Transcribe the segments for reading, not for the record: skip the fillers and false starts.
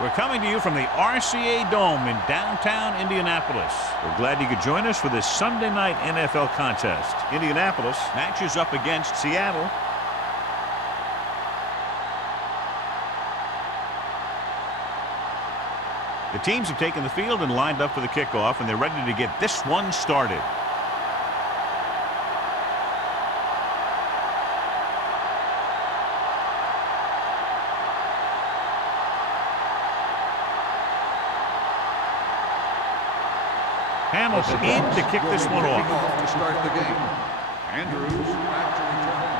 We're coming to you from the RCA Dome in downtown Indianapolis. We're glad you could join us for this Sunday night NFL contest. Indianapolis matches up against Seattle. The teams have taken the field and lined up for the kickoff, and they're ready to get this one started. Hamilton in to kick this one off. To start the game. Andrews back to return.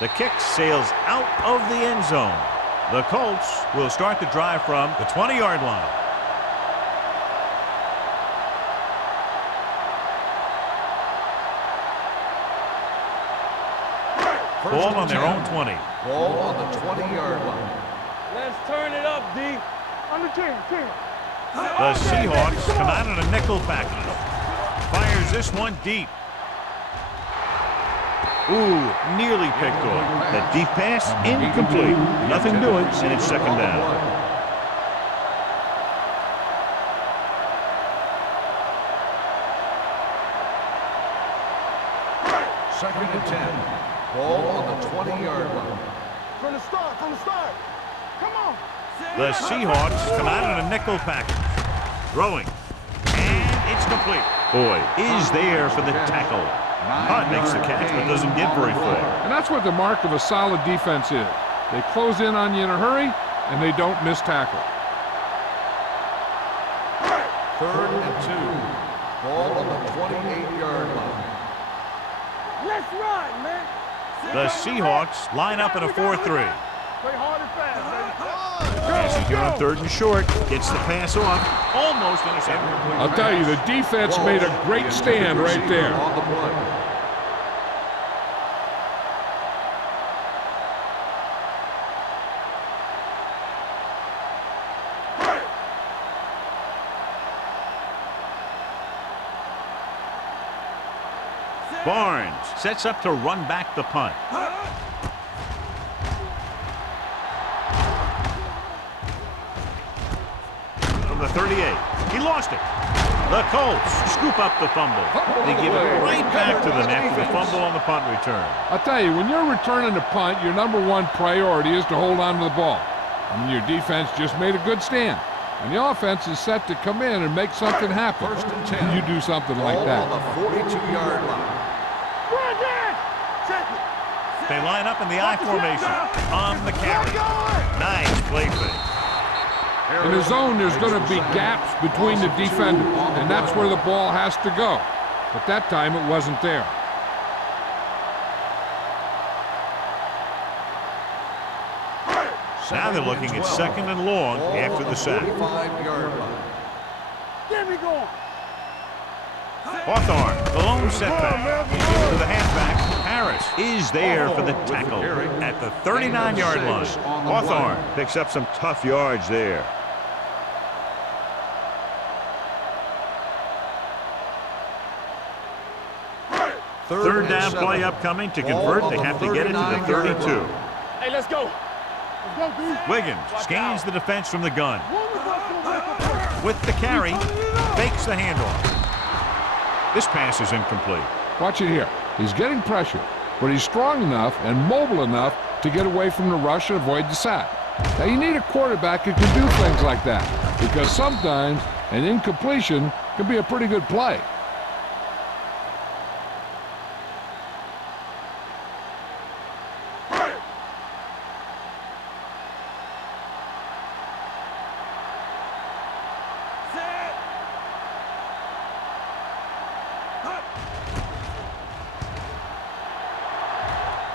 The kick sails out of the end zone. The Colts will start the drive from the 20-yard line. Ball on their own 20. Ball on the 20-yard line. Let's turn it up, D. On the 10. The Seahawks come out in a nickel package. Fires this one deep. Ooh, nearly picked off. That deep pass, incomplete. Nothing doing, and it's second down. Second and 10. Ball on the 20-yard line. From the start. Come on. The Seahawks come out in a nickel package. Throwing. And it's complete. Boy, is there for the tackle. Hunt makes the catch, but doesn't get very far. And that's what the mark of a solid defense is. They close in on you in a hurry, and they don't miss tackle. Third and 2. Ball on the 28-yard line. Let's run, man. The Seahawks line up in a 4-3. Play hard and fast, baby. Passes here on 3rd and short. Gets the pass off. Almost intercepted. I'll tell you, the defense made a great stand right there. On the play. Barnes sets up to run back the punt. From the 38, he lost it. The Colts scoop up the fumble. They give it right back to them after the fumble on the punt return. I'll tell you, when you're returning a punt, your #1 priority is to hold on to the ball. I mean, your defense just made a good stand. And the offense is set to come in and make something happen. First and 10. You do something like that. Ball on the 42-yard line. They line up in the I formation on the carry. Nice play fake. In the zone, there's going to be gaps between the defenders, and that's where the ball has to go. But that time, it wasn't there. Now they're looking at 2nd and long after the sack. 45-yard line. Get me going. Hawthorne, the lone setback. He's into the halfback. Harris is there for the tackle at the 39-yard line. Hawthorne picks up some tough yards there. Third down play upcoming. To convert, they have to get it to the 32. Hey, let's go. Wiggins scans the defense from the gun. With the carry, fakes the handoff. This pass is incomplete. Watch it here. He's getting pressure, but he's strong enough and mobile enough to get away from the rush and avoid the sack. Now, you need a quarterback who can do things like that, because sometimes an incompletion can be a pretty good play.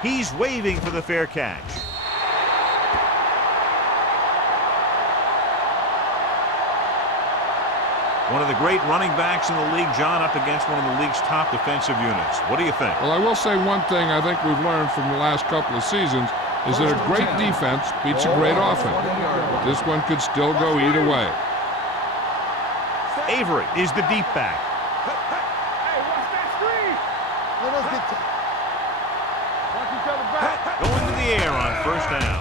He's waving for the fair catch. One of the great running backs in the league, John, up against one of the league's top defensive units. What do you think? Well, I will say one thing I think we've learned from the last couple of seasons is that a great defense beats a great offense. But this one could still go either way. Avery is the deep back. Hey, watch that screen. Let us get to. Watch each other back. Going to the air on 1st down.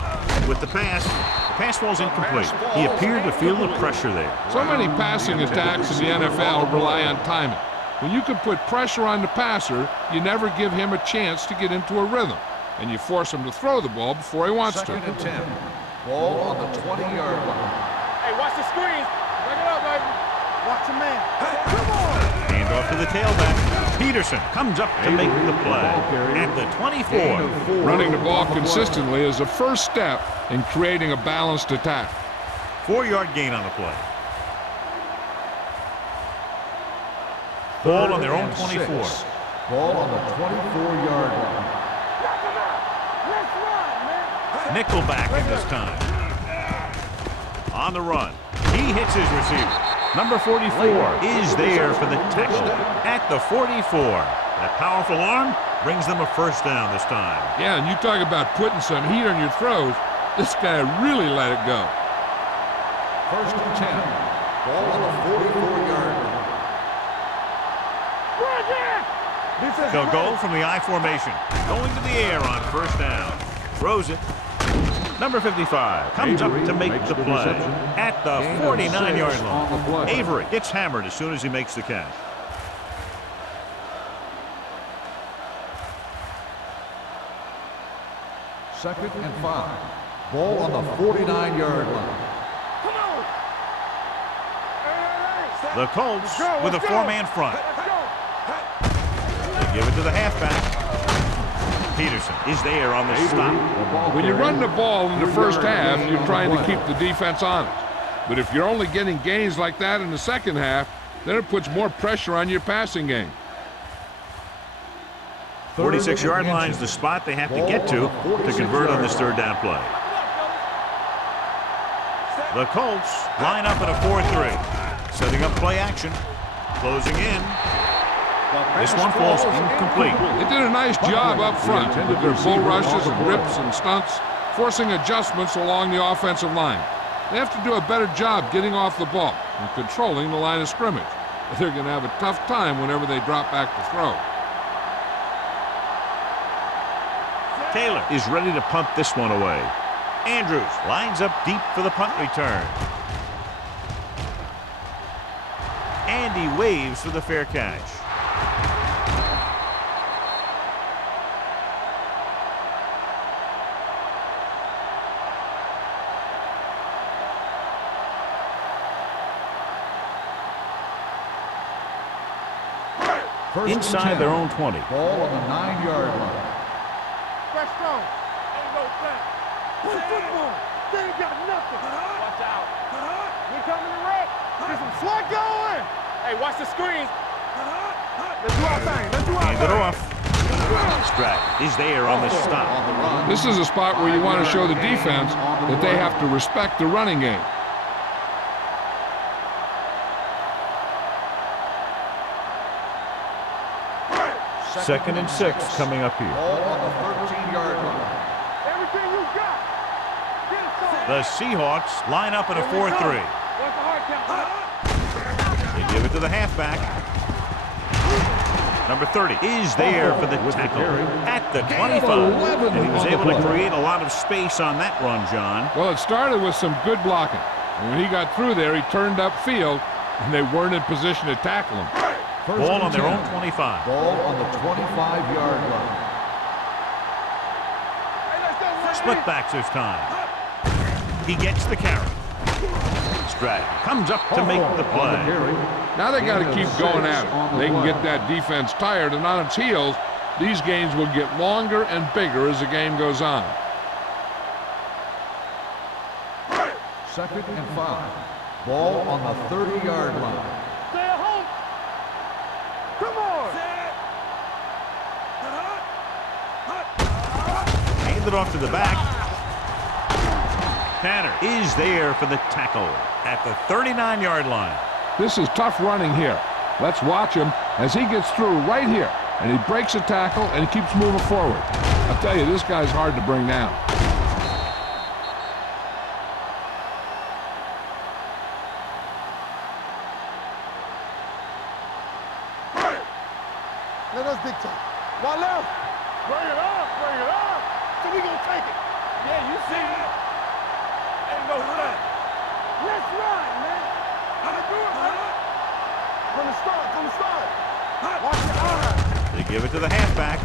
with the pass. The pass falls incomplete. He appeared to feel the pressure there. So many passing attacks in the NFL rely on timing. When you can put pressure on the passer, you never give him a chance to get into a rhythm, and you force him to throw the ball before he wants to. 2nd and 10. Ball on the 20-yard line. Hey, watch the screens. Bring it up, baby. Watch your man. Come on. Hand off to the tailback. Peterson comes up to make the play at the 24. Running the ball consistently is the first step in creating a balanced attack. 4-yard gain on the play. Ball on their own 24. Ball on the 24-yard line. Let's run, man. Nickelback in this time. On the run. He hits his receiver. Number 44 is there for the tackle at the 44. That powerful arm brings them a first down this time. Yeah, and you talk about putting some heat on your throws. This guy really let it go. 1st and 10. Ball on the 44-yard line. They'll go from the I formation. Going to the air on first down. Throws it. Number 55 comes up to make the play at the 49-yard line. Avery gets hammered as soon as he makes the catch. Second and 5. Ball on the 49-yard line. Come on. The Colts with a 4-man front. They give it to the halfback. Peterson is there on the stop. When you run the ball in the first half, you're trying to keep the defense honest. But if you're only getting gains like that in the second half, then it puts more pressure on your passing game. 46-yard line is the spot they have to get to convert on this third down play. The Colts line up in a 4-3. Setting up play action. Closing in. This one falls incomplete. They did a nice job up front with their bull rushes and rips and stunts, forcing adjustments along the offensive line. They have to do a better job getting off the ball and controlling the line of scrimmage. They're going to have a tough time whenever they drop back to throw. Taylor is ready to punt this one away. Andrews lines up deep for the punt return. And he waves for the fair catch. Inside their own 20. Ball on the 9-yard line. Fresh throw. Ain't no thing. One football. They ain't got nothing. Watch out. We coming to wreck. Get some slug going. Hey, watch the screens. Let's do our thing. Let's do our Hand it thing. off. Stratton is there on the stop. This is a spot where you want to show the defense that they have to respect the running game. Second and 6 coming up here. Ball on the 13-yard line. Everything you got. Get it started. The Seahawks line up in a 4-3. What's the hard count? They give it to the halfback. Number 30 is there for the tackle at the 25. And he was able to create a lot of space on that run, John. Well, it started with some good blocking. And when he got through there, he turned upfield, and they weren't in position to tackle him. Ball on their own 25. Ball on the 25-yard line. Split backs this time. He gets the carry. Stratton comes up to make the play. Now they got to keep going at it. They can get that defense tired and on its heels. These games will get longer and bigger as the game goes on. 2nd and 5. Ball on the 30-yard line. Stay at home. Come on. Hand it off to the back. Tanner is there for the tackle at the 39-yard line. This is tough running here. Let's watch him as he gets through right here. And he breaks a tackle and he keeps moving forward. I'll tell you, this guy's hard to bring down. Let us dictate. One left. Bring it up. Bring it up. So we gonna take it. Yeah, you see it. Ain't no flat. Let's run, man. How to do it, man? From the start. Watch your eyes. They give it to the halfback.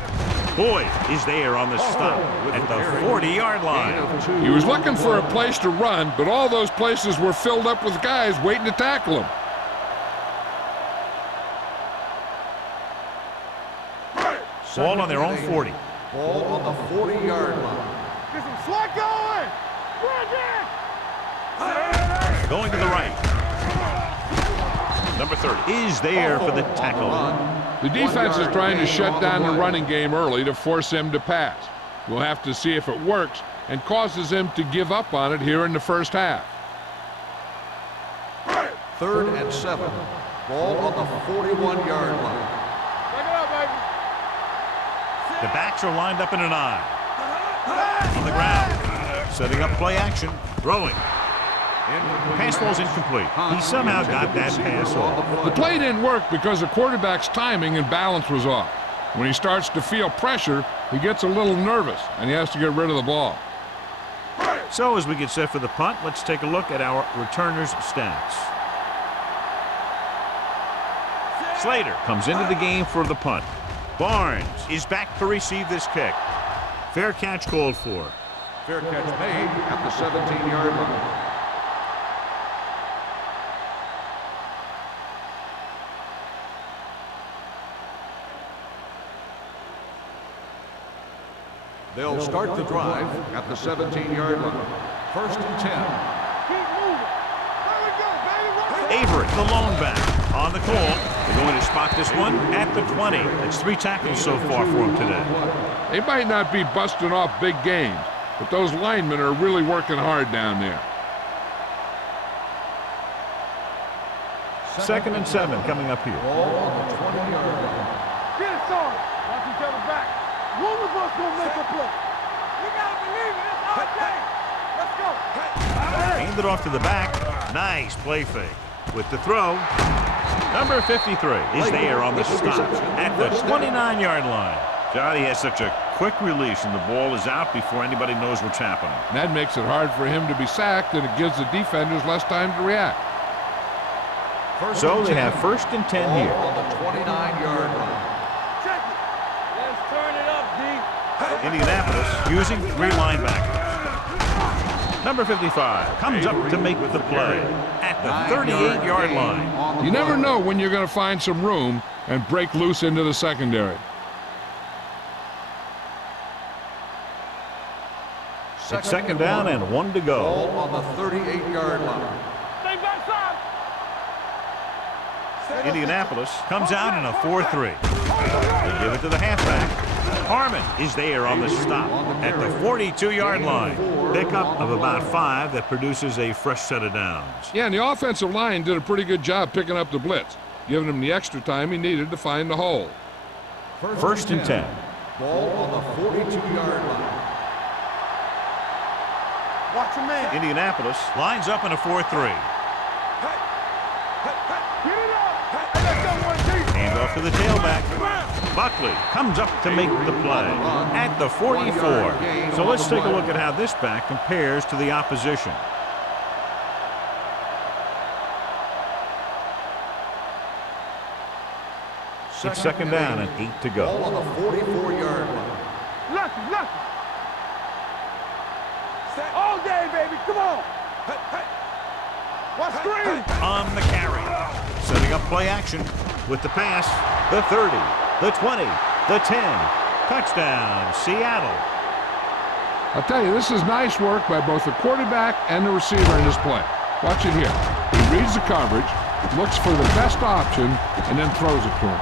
Boyd is there on the stop at the 40-yard line. He was looking for a place to run, but all those places were filled up with guys waiting to tackle him. Ball on their own 40. Ball on the 40-yard line. Get some slot going. Going to the right. Number 30 is there for the tackle. The defense is trying to shut down the running game early to force him to pass. We'll have to see if it works and causes him to give up on it here in the first half. 3rd and 7. Ball on the 41-yard line. Back it up, baby. The backs are lined up in an eye. On the ground. Setting up play action. Throwing. Pass falls incomplete. He somehow got that pass off. The play didn't work because the quarterback's timing and balance was off. When he starts to feel pressure, he gets a little nervous, and he has to get rid of the ball. So as we get set for the punt, let's take a look at our returners' stats. Slater comes into the game for the punt. Barnes is back to receive this kick. Fair catch called for. Fair catch made at the 17-yard line. They'll start the drive at the 17-yard line. 1st and 10. Keep moving. There we go, baby. Avery, the lone back, on the call. They're going to spot this one at the 20. It's 3 tackles so far for him today. They might not be busting off big games, but those linemen are really working hard down there. 2nd and 7 coming up here. Ball on the 20-yard line. Get it started. Watch each other back. One of us gonna make a play. You gotta believe it. It's our day. Let's go. Hand it off to the back. Nice play fake. With the throw, number 53 is there on the stop at the 29-yard line. Johnny has such a quick release, and the ball is out before anybody knows what's happening. And that makes it hard for him to be sacked, and it gives the defenders less time to react. So they have 1st and 10 here. On the 29-yard line. Check it. Let's turn it up, D. Indianapolis using 3 linebackers. Number 55 comes up to make the play at the 38-yard line. You never know when you're going to find some room and break loose into the secondary. It's 2nd down and 1 to go. Ball on the 38-yard line. Stay backside. Indianapolis comes out in a 4-3. They give it to the halfback. Harmon is there on the stop at the 42-yard line. Pickup of about 5 that produces a fresh set of downs. Yeah, and the offensive line did a pretty good job picking up the blitz, giving him the extra time he needed to find the hole. 1st and 10. Ball on the 42-yard line. Watch your man. Indianapolis lines up in a 4-3. Get it up. Hey, let's go, one deep. Hand off to the tailback. Buckley comes up to make the play at the 44. So let's take a look at how this back compares to the opposition. It's 2nd down and 8 to go. Ball on the 44-yard line. Lucky. All day, baby. Come on. Watch screen. On the carry. Setting up play action with the pass. The 30, the 20, the 10. Touchdown, Seattle. I'll tell you, this is nice work by both the quarterback and the receiver in this play. Watch it here. He reads the coverage, looks for the best option, and then throws it to him.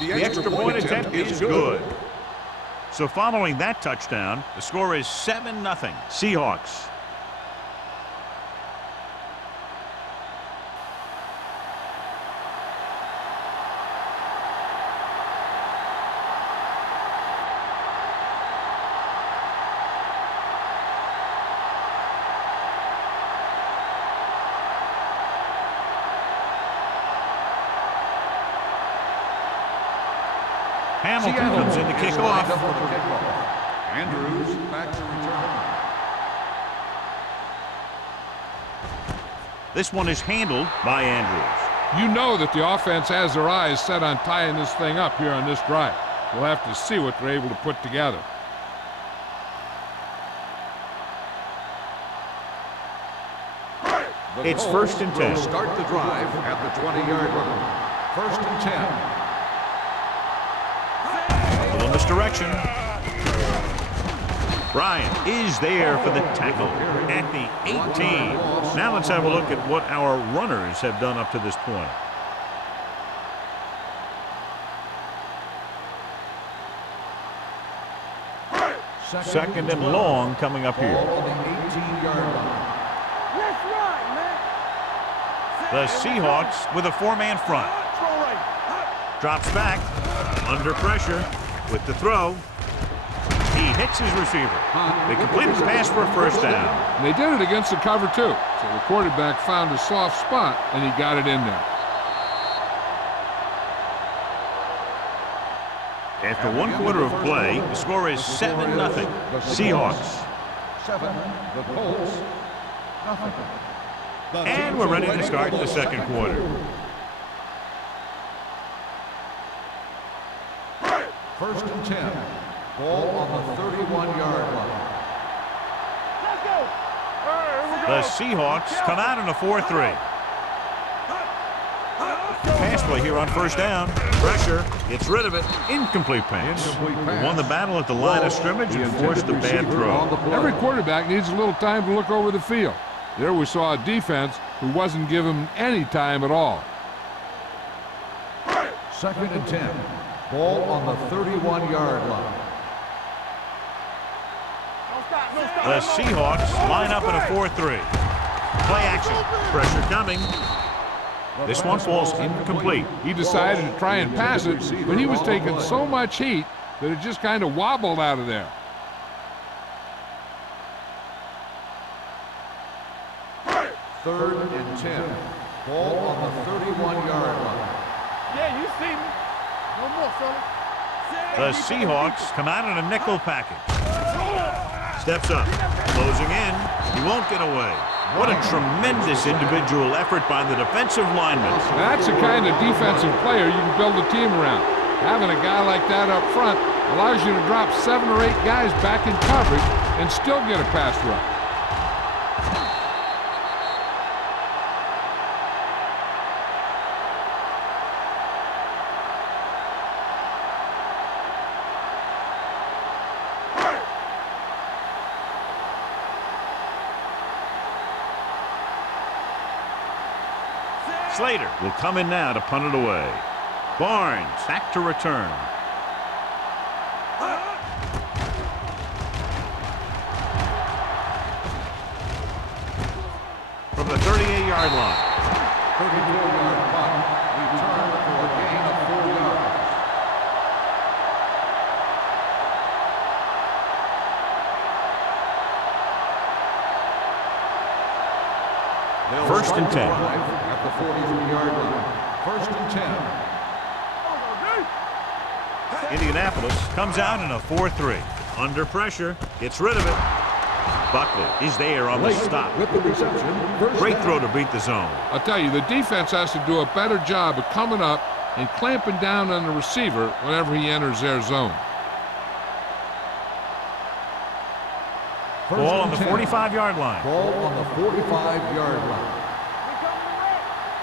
The extra point attempt is good. So following that touchdown, the score is 7-0 Seahawks. Hamilton comes in to kick off. Andrews back to return. This one is handled by Andrews. You know that the offense has their eyes set on tying this thing up here on this drive. We'll have to see what they're able to put together. It's 1st and 10. Start the drive at the 20-yard line. 1st and 10. A little misdirection. Bryant is there for the tackle at the 18. Now let's have a look at what our runners have done up to this point. Second and long coming up here. Ball on the 18-yard line. The Seahawks with a 4-man front. Drops back, under pressure, with the throw. He hits his receiver. They completed the pass for a 1st down. And they did it against the cover, too. So the quarterback found a soft spot, and he got it in there. After 1 quarter of play, the score is 7-0 Seahawks. 7, the Colts, nothing. And we're ready to start the 2nd quarter. First and 10. Ball on the 31-yard line. The Seahawks come out in a 4-3. Pass play here on 1st down. Pressure. Gets rid of it. Incomplete pass. Won the battle at the line of scrimmage and forced the bad throw. Every quarterback needs a little time to look over the field. There we saw a defense who wasn't given any time at all. 2nd and 10. Ball on the 31-yard line. The Seahawks line up in a 4-3. Play action. Pressure coming. This one falls incomplete. He decided to try and pass it, but he was taking so much heat that it just kind of wobbled out of there. Third and 10. Ball on the 31-yard line. Yeah, you see me. No more, fella. The Seahawks come out in a nickel package. Steps up. Closing in. He won't get away. What a tremendous individual effort by the defensive lineman. That's the kind of defensive player you can build a team around. Having a guy like that up front allows you to drop 7 or 8 guys back in coverage and still get a pass rush. Slater will come in now to punt it away. Barnes back to return. From the 38-yard line. 34-yard punt. Return for a gain of 4 yards. First and 10. At the 43-yard line. 1st and 10. Indianapolis comes out in a 4-3. Under pressure. Gets rid of it. Buckley is there on the stop. With the reception. Great throw to beat the zone. I'll tell you, the defense has to do a better job of coming up and clamping down on the receiver whenever he enters their zone. Ball on the 45-yard line. Ball on the 45-yard line.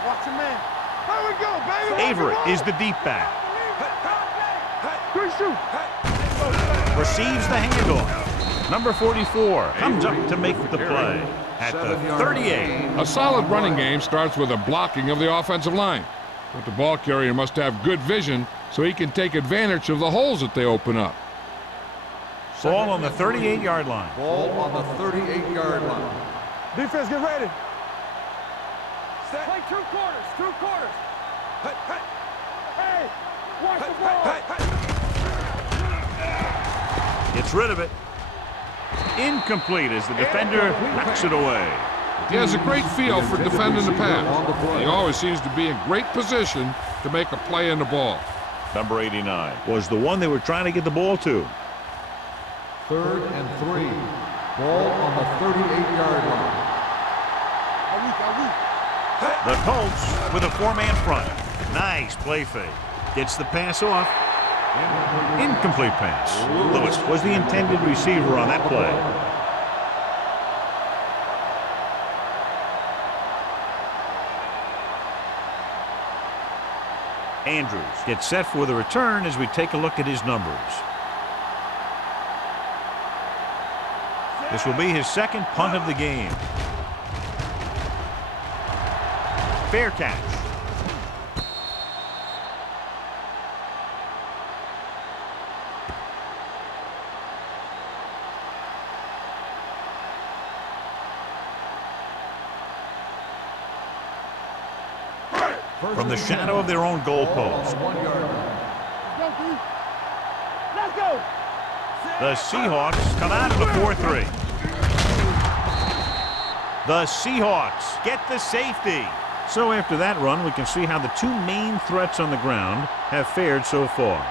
Watch your man. Here we go, baby. Avery is the deep back. Good shoot. Receives the handoff. Number 44 comes up to make the play at the 38. A solid running game starts with a blocking of the offensive line. But the ball carrier must have good vision so he can take advantage of the holes that they open up. Ball on the 38-yard line. Ball on the 38-yard line. Defense, get ready. Play 2 quarters, 2 quarters. Hey, watch the ball. Gets rid of it. Incomplete as the defender knocks it away. He has a great feel for defending the pass. He always seems to be in great position to make a play in the ball. Number 89 was the one they were trying to get the ball to. 3rd and 3. Ball on the 38-yard line. The Colts with a 4-man front. Nice play fake. Gets the pass off. Incomplete pass. Lewis was the intended receiver on that play. Andrews gets set for the return as we take a look at his numbers. This will be his 2nd punt of the game. Fair catch. From the shadow of their own goal post. Let's go. The Seahawks come out of the 4-3. The Seahawks get the safety. So after that run, we can see how the 2 main threats on the ground have fared so far.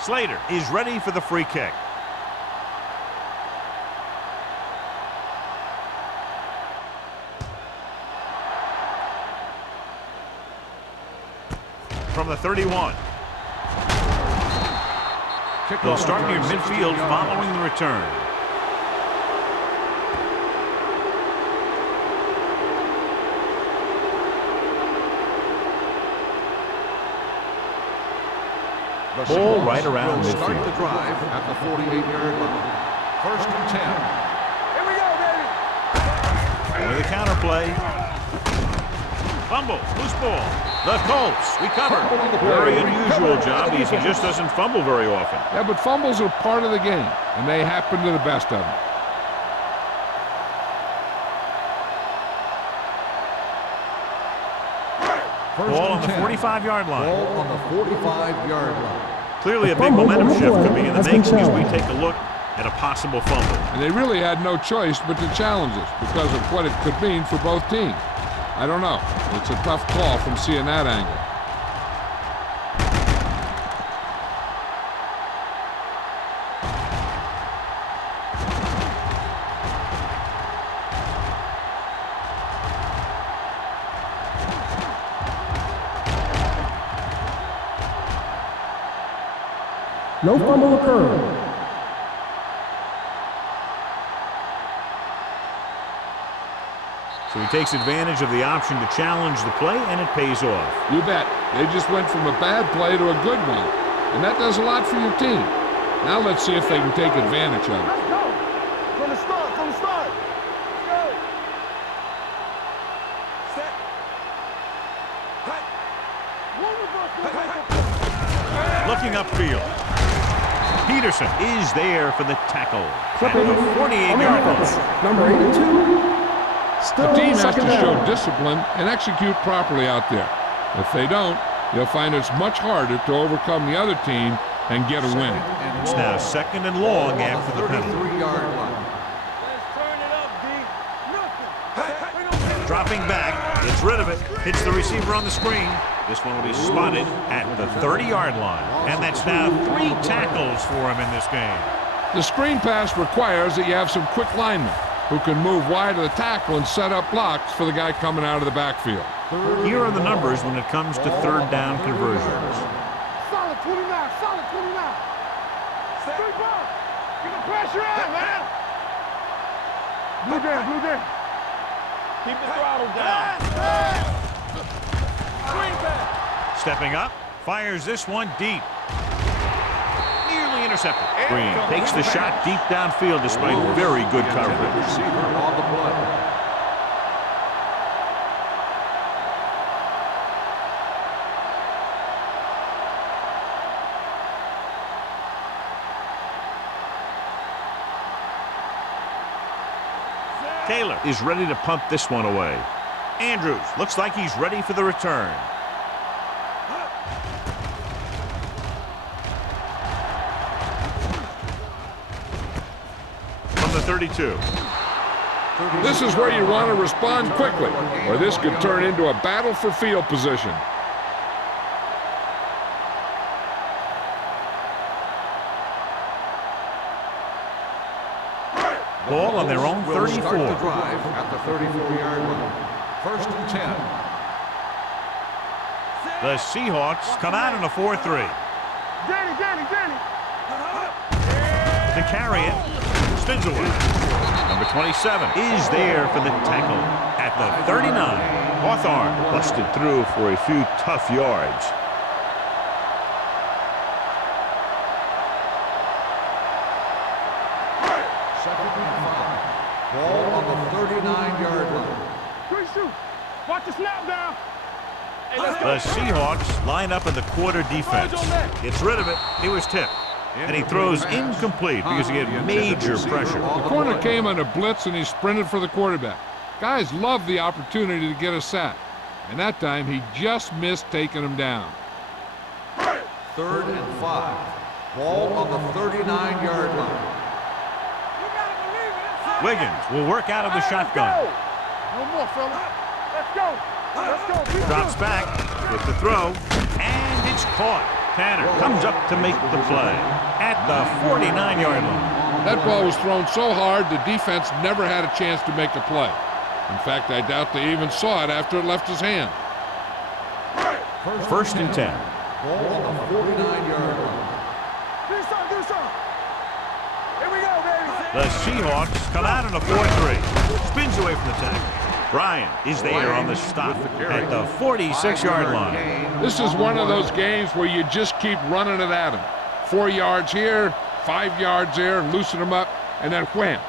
Slater is ready for the free kick. From the 31. They'll start near midfield following the return. Ball right around midfield. Start the drive at the 48-yard line. 1st and 10. Here we go, baby. With a counter play. Fumble, loose ball. The Colts recover. Very unusual job. He just doesn't fumble very often. Yeah, but fumbles are part of the game, and they happen to the best of them. Ball on the 45-yard line. Ball on the 45-yard line. Clearly a big momentum shift could be in the making as we take a look at a possible fumble. And they really had no choice but to challenge us because of what it could mean for both teams. I don't know. It's a tough call from seeing that angle. No fumble occurred. So he takes advantage of the option to challenge the play, and it pays off. You bet. They just went from a bad play to a good one. And that does a lot for your team. Now let's see if they can take advantage of it. Let's go. From the start, from the start. Let's go. Set. Cut. Looking upfield. Peterson is there for the tackle. At Clipping the 48-yard line. Number 82. Still The team has to second show down. discipline and execute properly out there. If they don't, you'll find it's much harder to overcome the other team and get a win. It's now 2nd and long after the penalty. 33-yard line. Let's turn it up, D. Nothing. Dropping back, gets rid of it, hits the receiver on the screen. This one will be spotted at the 30-yard line. And that's now 3 tackles for him in this game. The screen pass requires that you have some quick linemen who can move wide of the tackle and set up blocks for the guy coming out of the backfield. Here are the numbers when it comes to 3rd down conversions. Solid 29, solid 29. Straight ball. Get the pressure on, man. Blue down. Keep the throttle down. Screen pass. Stepping up, fires this one deep. Nearly intercepted. Green takes the shot deep downfield despite very good coverage. Receiver on the play. Taylor is ready to punt this one away. Andrews looks like he's ready for the return. From the 32. This is where you want to respond quickly, or this could turn into a battle for field position. Ball on their own 34. Start the drive at the 34-yard line. 1st and 10. The Seahawks come out in a 4-3. Danny. To carry it, spins away. Number 27 is there for the tackle at the 39. Hawthorne busted through for a few tough yards. Ball on the 39-yard line. Quick shoot. Watch the snap down. Hey, let's go. The Seahawks line up in the quarter defense. Gets rid of it. He was tipped. And he throws incomplete because he had major pressure. The corner came on a blitz and he sprinted for the quarterback. Guys love the opportunity to get a sack. And that time he just missed taking him down. 3rd and 5. Ball on the 39-yard line. Wiggins will work out of the shotgun. No more, fella. Let's go. Drops back with the throw, and it's caught. Tanner comes up to make the play at the 49-yard line. That ball was thrown so hard the defense never had a chance to make a play. In fact, I doubt they even saw it after it left his hand. 1st and 10. Ball on the 49-yard line. Do something. Here we go, baby. The Seahawks come out in a 4-3. Spins away from the tackle. Bryan is there on the stop at the 46-yard line. This is one of those games where you just keep running it at him. 4 yards here, 5 yards there, loosen them up, and then wham.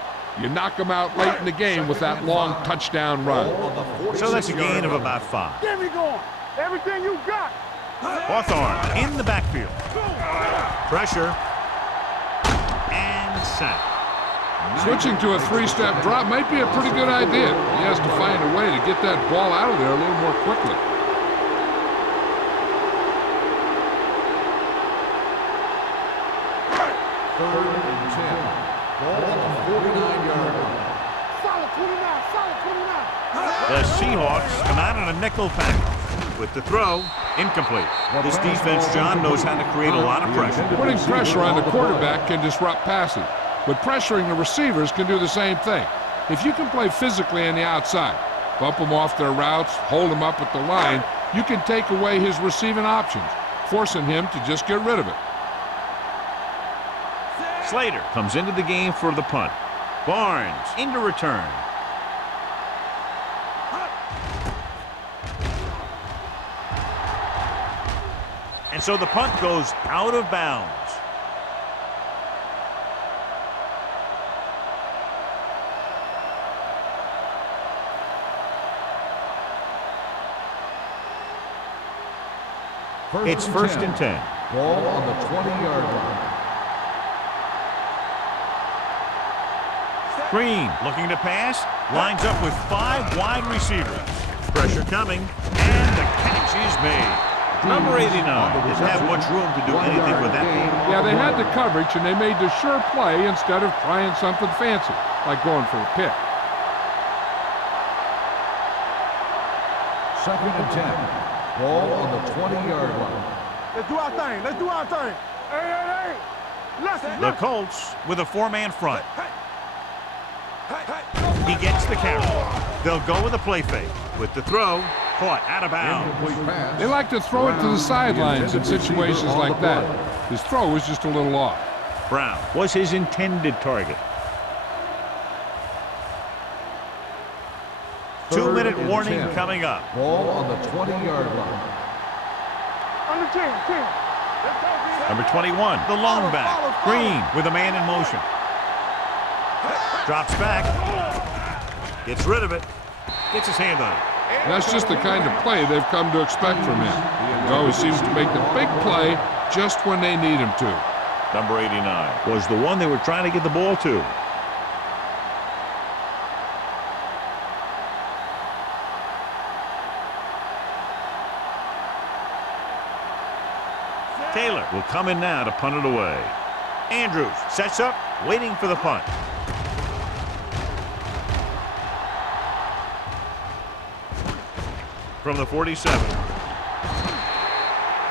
You knock them out late in the game with that long touchdown run. So that's a gain of about 5. Get me going. Everything you got. Hawthorne in the backfield. Pressure. And sack. Switching to a 3-step drop might be a pretty good idea. He has to find a way to get that ball out of there a little more quickly. Third and 10. Ball on the 49-yard line. Solid 29. The Seahawks come out in a nickel package with the throw incomplete. This defense, John, knows how to create a lot of pressure. Putting pressure on the quarterback can disrupt passing, but pressuring the receivers can do the same thing. If you can play physically on the outside, bump them off their routes, hold them up at the line, you can take away his receiving options, forcing him to just get rid of it. Slater comes into the game for the punt. Barnes into return. And so the punt goes out of bounds. It's 1st and 10. Ball on the 20-yard line. Green looking to pass, lines up with 5 wide receivers. Pressure coming, and the catch is made. Number 89 didn't have much room to do anything with that one. Yeah, they had the coverage, and they made the sure play instead of trying something fancy, like going for a pick. 2nd and 10. Ball on the 20-yard line. Let's do our thing. Hey. Listen. The Colts with a 4-man front. He gets the carry. They'll go with a play fake. With the throw, caught out of bounds. They like to throw it to the sidelines in situations like that. His throw was just a little off. Brown was his intended target. 2-minute warning coming up. Ball on the 20-yard line. On the 10. Number 21, the lone back. Green with a man in motion. Drops back. Gets rid of it. Gets his hand on it. That's just the kind of play they've come to expect from him. He always seems to make the big play just when they need him to. Number 89 was the one they were trying to get the ball to. Taylor will come in now to punt it away. Andrews sets up, waiting for the punt. From the 47.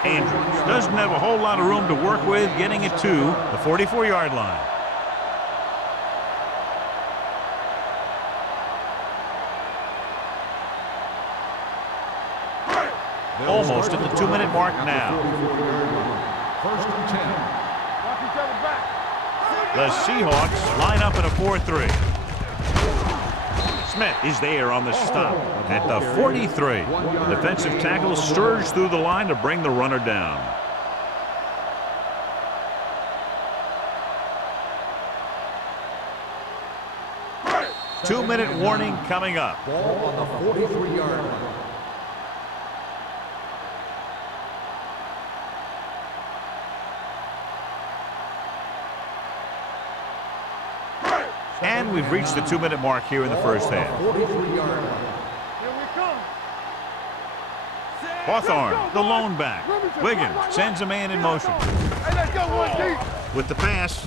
Andrews doesn't have a whole lot of room to work with, getting it to the 44-yard line. Almost at the 2-minute mark now. First and 10. Watch each other back. The Seahawks line up in a 4-3. Smith is there on the stop at the 43. The defensive tackle surged through the line to bring the runner down. Two-minute warning coming up. Ball on the 43-yard line. And we've reached the 2-minute mark here in the first half. 43-yard line. Here we come. Hawthorne, the lone back. Wiggins sends a man in motion. Hey, let's go, one deep. With the pass.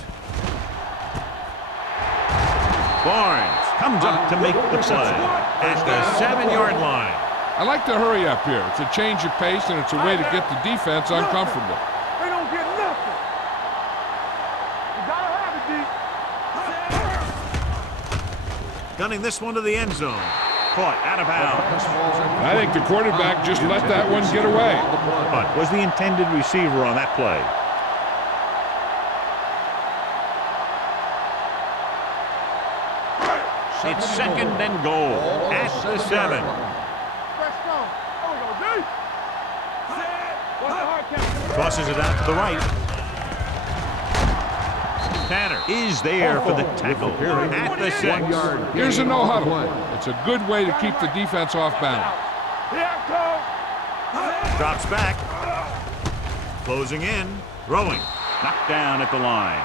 Barnes comes up to make the play at the 7-yard line. I like to hurry up here. It's a change of pace, and it's a way to get the defense uncomfortable. They don't get nothing. You gotta have it, deep. Gunning this one to the end zone. Caught out of bounds. I think the quarterback just let that one get away. But was the intended receiver on that play. It's second and goal at the 7. Fresh strong. There we go, deep. What's the hard count? Tosses it out to the right. Tanner is there for the tackle at the 6. Here's a no huddle. It's a good way to keep the defense off balance. Here it comes. Drops back. Closing in. Throwing. Knocked down at the line.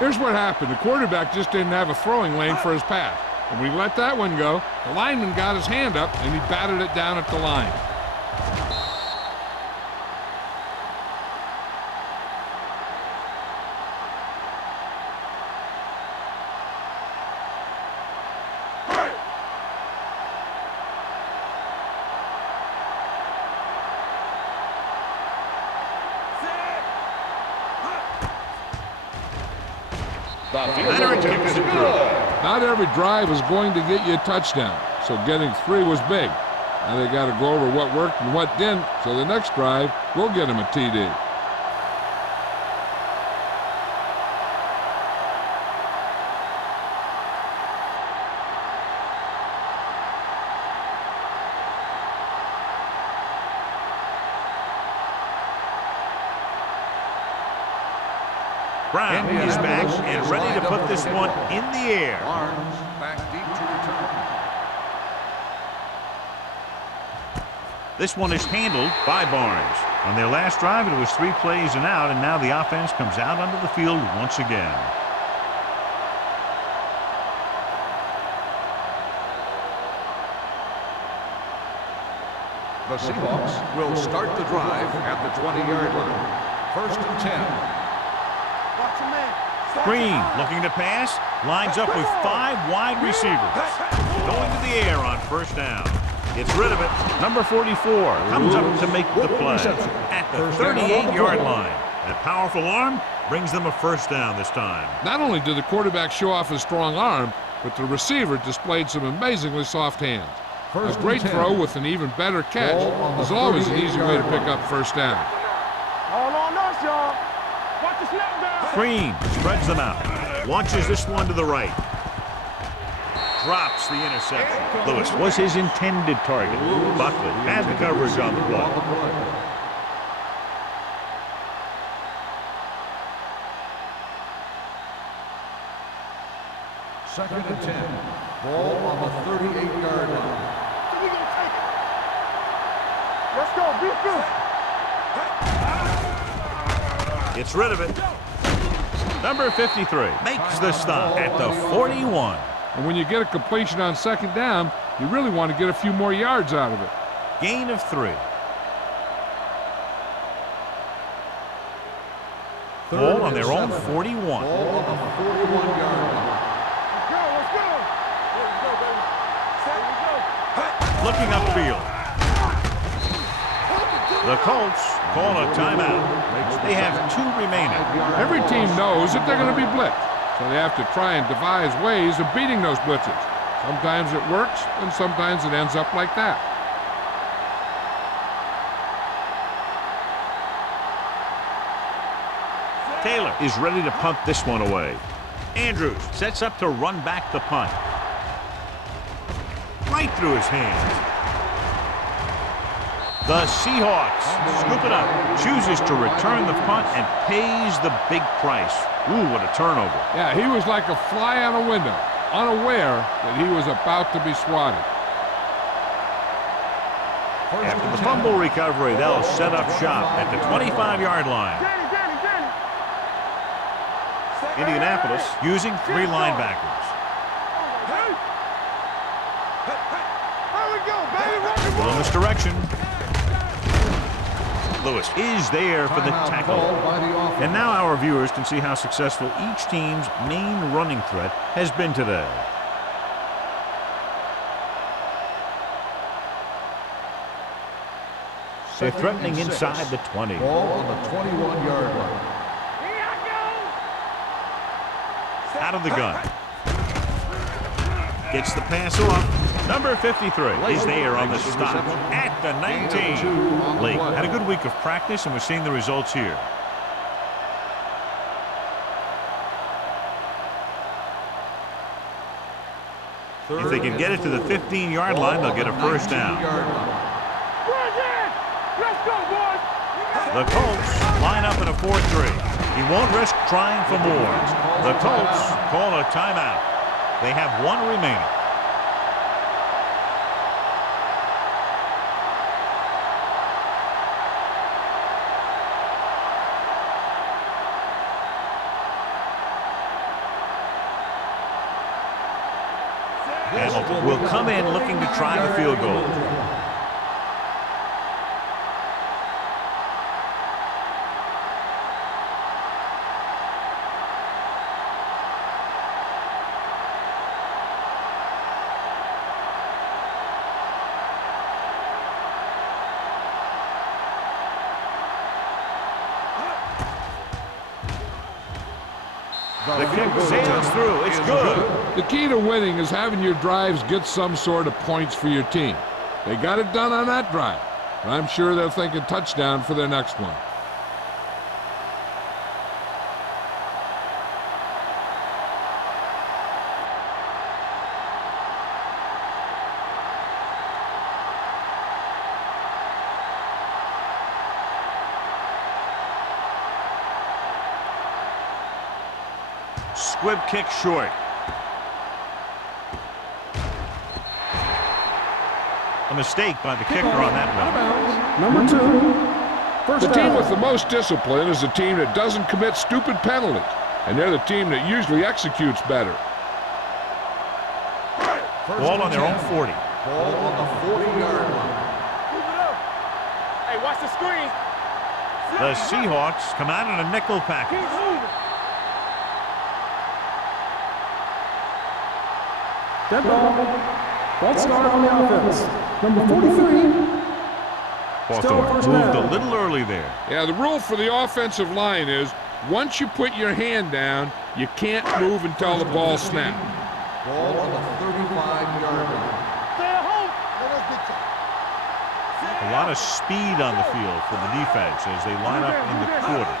Here's what happened. The quarterback just didn't have a throwing lane for his pass. And when he let that one go, the lineman got his hand up and he batted it down at the line. Leonard kicks it good. Not every drive is going to get you a touchdown, so getting 3 was big. Now they got to go over what worked and what didn't, so the next drive will get them a TD. Brown is back and ready to put this one in the air. Barnes back deep to return. This one is handled by Barnes. On their last drive, it was 3 plays and out, and now the offense comes out onto the field once again. The Seahawks will start the drive at the 20-yard line. First and 10. Watch your man. Green looking to pass. Lines up with 5 wide receivers. Going to the air on first down. Gets rid of it. Number 44 comes up to make the play at the 38-yard line. That powerful arm brings them a first down this time. Not only did the quarterback show off his strong arm, but the receiver displayed some amazingly soft hands. A great throw with an even better catch is always an easy way to pick up first down. All on us, y'all. Watch the snap down. Green spreads them out. Launches this one to the right. Drops the interception. Lewis was his intended target. Buckley has the coverage on the play. Second and 10. Ball on the 38-yard line. So we gonna take it. Let's go, beat. Gets rid of it. Number 53 makes the stop at the 41. And when you get a completion on second down, you really want to get a few more yards out of it. Gain of 3. Ball on their own 41. Ball on the 41-yard line. Let's go. Here we go, baby. Here we go. Looking upfield. The Colts call a timeout. They have 2 remaining. Every team knows that they're going to be blitzed, so they have to try and devise ways of beating those blitzes. Sometimes it works, and sometimes it ends up like that. Taylor is ready to punt this one away. Andrews sets up to run back the punt. Right through his hands. The Seahawks scoop it up, chooses to return the punt, and pays the big price. Ooh, what a turnover. Yeah, he was like a fly on a window, unaware that he was about to be swatted. After the fumble recovery, they'll set up shop at the 25-yard line. Indianapolis using 3 linebackers. In this direction. Lewis is there for the tackle. And now our viewers can see how successful each team's main running threat has been today. They're threatening inside the 20. Ball on the 21-yard line. Out of the gun. Gets the pass off. Number 53 is there on the stop at the 19. Lake had a good week of practice, and we're seeing the results here. If they can get it to the 15-yard line, they'll get a first down. Let's go, boys. The Colts line up in a 4-3. He won't risk trying for more. The Colts call a timeout. They have 1 remaining. Hamilton will come in looking to try the field goal. The kick sails through. It's good. The key to winning is having your drives get some sort of points for your team. They got it done on that drive, but I'm sure they're thinking touchdown for their next one. Squib kick short. A mistake by the kicker on that one. Number 2. First The team down. with the most discipline is the team that doesn't commit stupid penalties, and they're the team that usually executes better. Ball on their own 40. Ball on the 40-yard line. Move it up. Hey, watch the screen. The Seahawks come out in a nickel package. Keep moving. Dead ball. False start on the offense. Number 43. Hawthorne first moved down. a little early there. Yeah, the rule for the offensive line is once you put your hand down, you can't move until the ball snaps. Ball on the 35-yard line. Stay at home. A lot of speed on the field for the defense as they line up in the quarter.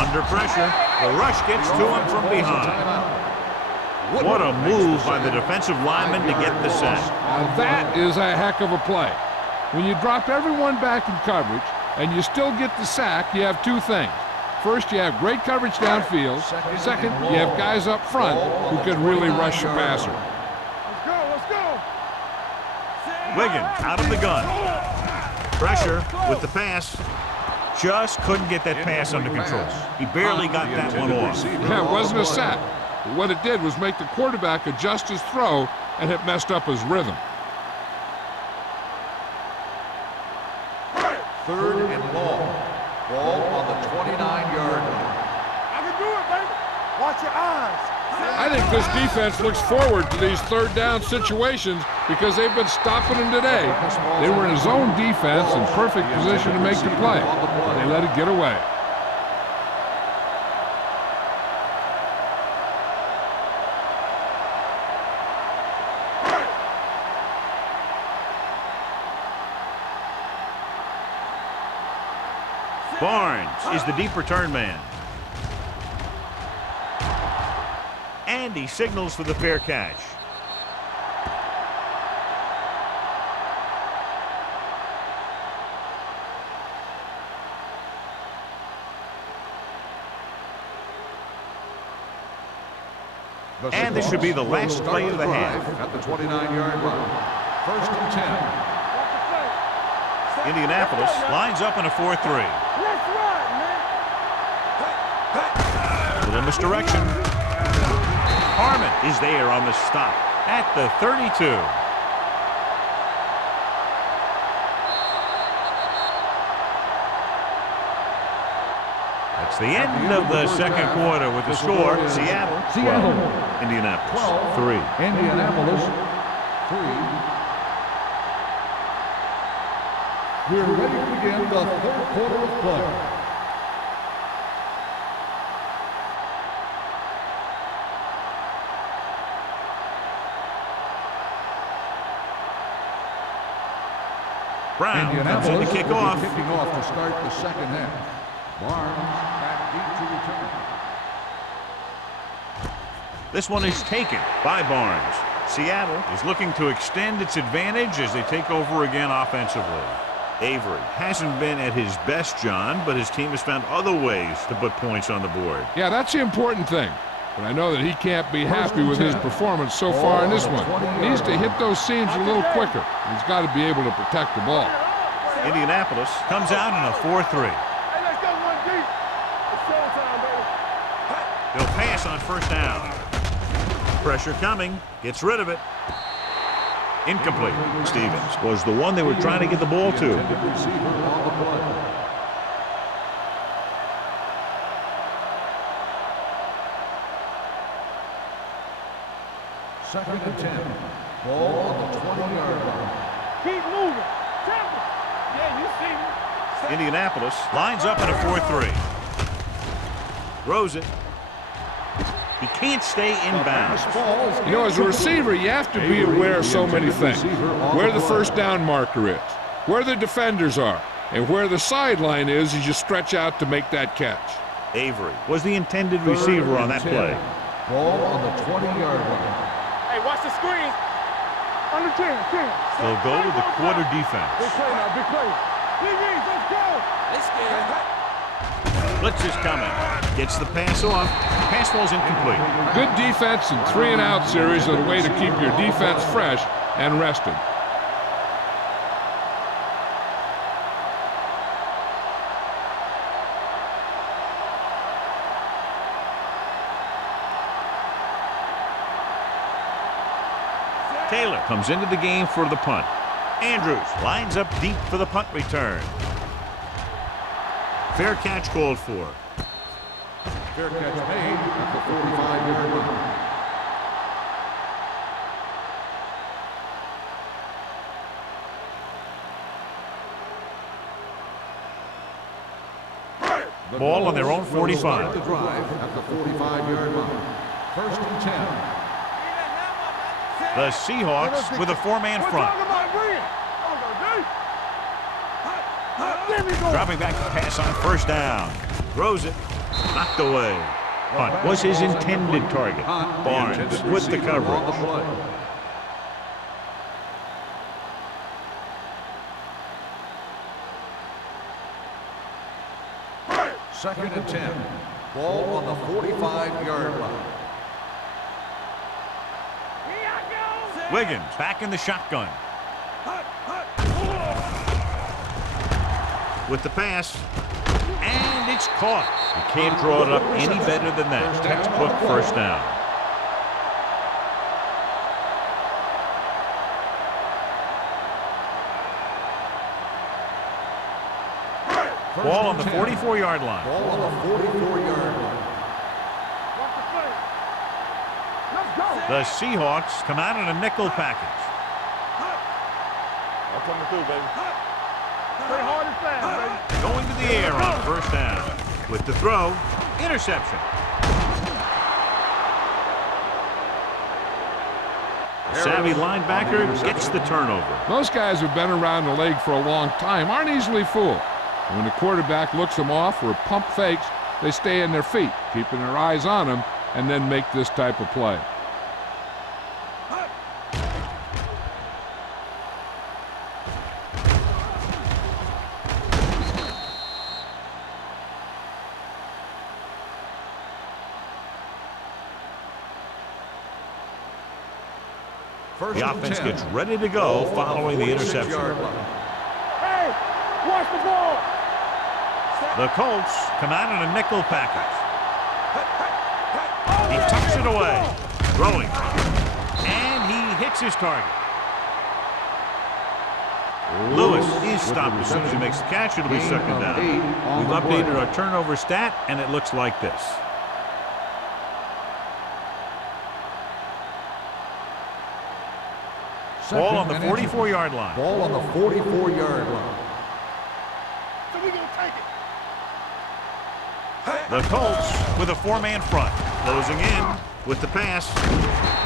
Under pressure, the rush gets to him from behind. What a move by the defensive lineman to get the sack. Now that is a heck of a play. When you drop everyone back in coverage and you still get the sack, you have two things. First, you have great coverage downfield. Second, you have guys up front who can really rush the passer. Let's go, let's go. Wiggins out of the gun. Pressure with the pass. Just couldn't get that pass under control. He barely got that one off. Yeah, it wasn't a sack. But what it did was make the quarterback adjust his throw, and it messed up his rhythm. Third and long. Ball on the 29-yard line. I can do it, baby. Watch your eyes. I think this defense looks forward to these third down situations because they've been stopping him today. They were in a zone defense in perfect position to make the play, but they let it get away. Barnes is the deep return man. And he signals for the fair catch. And this should be the last play of the half. At the 29-yard line. First and 10. Indianapolis lines up in a 4-3. Let's run, man. Little misdirection. Harmon is there on the stop at the 32. That's the end of the second quarter with the score. Seattle 12, Indianapolis 3. Indianapolis 3. We're ready to begin the third quarter of play. Brown comes in to kick off. Kicking off to start the second half. Barnes back deep to return. This one is taken by Barnes. Seattle is looking to extend its advantage as they take over again offensively. Avery hasn't been at his best, John, but his team has found other ways to put points on the board. Yeah, that's the important thing. But I know that he can't be happy with his performance so far in this one. He needs to hit those seams a little quicker. He's got to be able to protect the ball. Indianapolis comes out in a 4-3. Hey, let's go one deep. It's showtime, baby. They'll pass on first down. Pressure coming. Gets rid of it. Incomplete. Stevens was the one they were trying to get the ball to. Second and 10. Ball on the 20-yard line. Keep moving. Tackle. Yeah, you see me. Indianapolis lines up in a 4-3. Throws it. He can't stay in bounds. You know, as a receiver, you have to be aware of so many things. Where the first down marker is, where the defenders are, and where the sideline is as you stretch out to make that catch. Avery was the intended receiver on that play. Ball on the 20-yard line. Hey, watch the screen. Under 10. They'll go with the quarter Big defense. play now, big play. Big E's, let's go. Let's go. Blitz is coming. Gets the pass off. Pass ball's incomplete. Good defense and 3-and-out series are the way to keep your defense fresh and rested. Taylor comes into the game for the punt. Andrews lines up deep for the punt return. Fair catch called for. Fair catch made at the 45-yard line. Ball on their own 45. The drive at the 45-yard line. First and 10. The Seahawks with a four-man front. Dropping back to pass on first down. Throws it. Knocked away. Punt was his intended target. Barnes with the coverage. Second and 10. Ball on the 45-yard line. Wiggins back in the shotgun. With the pass. And it's caught. You can't draw it up any better than that. Textbook first down. Ball on the 44-yard line. Ball on the 44-yard line. The Seahawks come out in a nickel package. I'm coming through, baby. Play hard and fast, baby. Going to the air on first down. With the throw, interception. The savvy linebacker gets the turnover. Most guys who've been around the league for a long time aren't easily fooled. When the quarterback looks them off or pump fakes, they stay in their feet, keeping their eyes on them, and then make this type of play. The offense gets ready to go following the interception. Hey, watch the ball. The Colts come out in a nickel package. He tucks it away. Throwing. And he hits his target. Lewis is stopped as soon as he makes the catch. It'll be second down. We've updated our turnover stat, and it looks like this. Ball on the 44-yard line. Ball on the 44-yard line. So we gonna take it. The Colts with a four-man front. Closing in with the pass.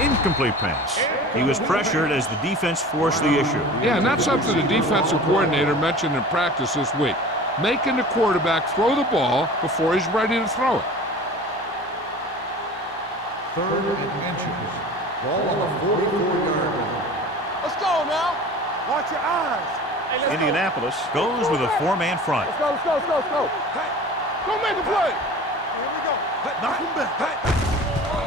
Incomplete pass. He was pressured as the defense forced the issue. Yeah, and that's something the defensive coordinator mentioned in practice this week. Making the quarterback throw the ball before he's ready to throw it. Third and inches. Ball on the 44-yard line. Let's go now. Watch your eyes. Hey, let's Indianapolis goes with a four-man front. go. Let's go. Hey, go make a play. Here we go. Knock him back.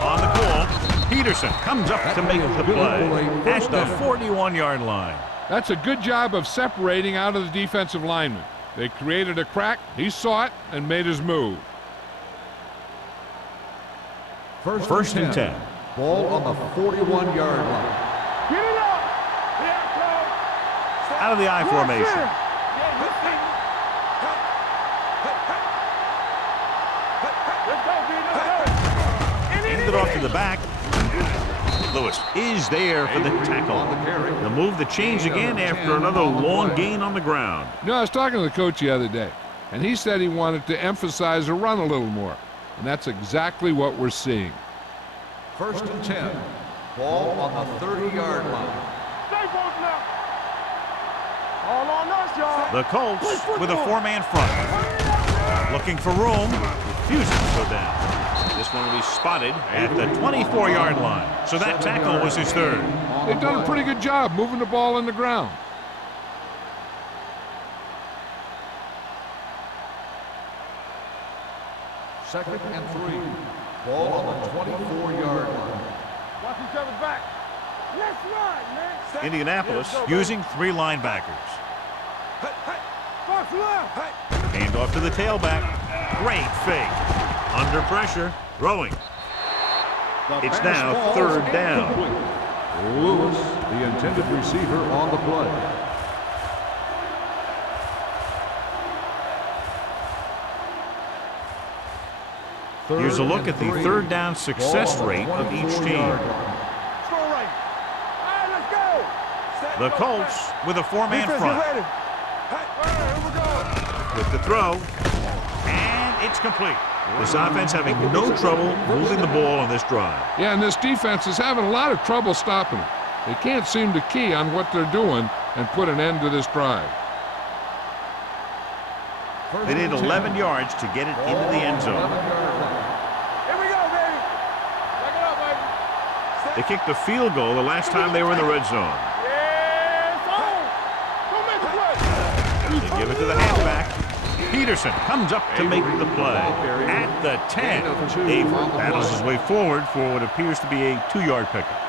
On the call, Peterson comes up to make the play at the 41-yard line. That's a good job of separating out of the defensive lineman. They created a crack, he saw it, and made his move. First and 10. Ball on the 41-yard line. Get it up. Out of the I formation. Hand it off to the back. Lewis is there for the tackle. They'll move the chains again after another long gain on the ground. You know, I was talking to the coach the other day, and he said he wanted to emphasize the run a little more. And that's exactly what we're seeing. First and 10. Ball on the 30-yard line. Stay focused now. All on us, y'all. The Colts with a four-man front. Looking for room. Refuses to go down. This one will be spotted at the 24-yard line. So that tackle was his third. They've done a pretty good job moving the ball in the ground. Second and 3. Ball on the 24-yard line. Watch each other's back. Let's run, man. Indianapolis using three linebackers. Box left. Hand off to the tailback. Great fake. Under pressure. Throwing. It's now third down. Lewis, the intended receiver on the play. Here's a look at the third down success rate of each team. Score right. All right, let's go. The Colts with a four-man Defense, front. get ready. Hey, here we go. With the throw. And it's complete. This offense having no trouble moving the ball on this drive. Yeah, and this defense is having a lot of trouble stopping it. They can't seem to key on what they're doing and put an end to this drive. They need 11 yards to get it into the end zone. Here we go, baby. Back it up, baby. They kicked the field goal the last time they were in the red zone. Yes, on. Go make the play. They give it to the halfback. Peterson comes up to make the play. At the 10, Avery battles his way forward for what appears to be a 2-yard pickup.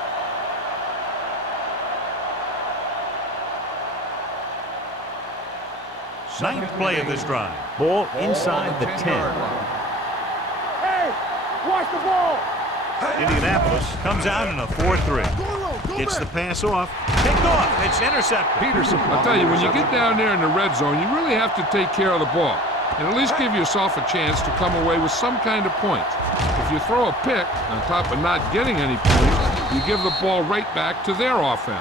Ninth play of this drive. Ball inside the 10. Hey, watch the ball. Indianapolis comes out in a 4-3. Gets the pass off. Picked off. It's intercepted. Peterson, I'll tell you, when you get down there in the red zone, you really have to take care of the ball and at least give yourself a chance to come away with some kind of points. If you throw a pick on top of not getting any points, you give the ball right back to their offense.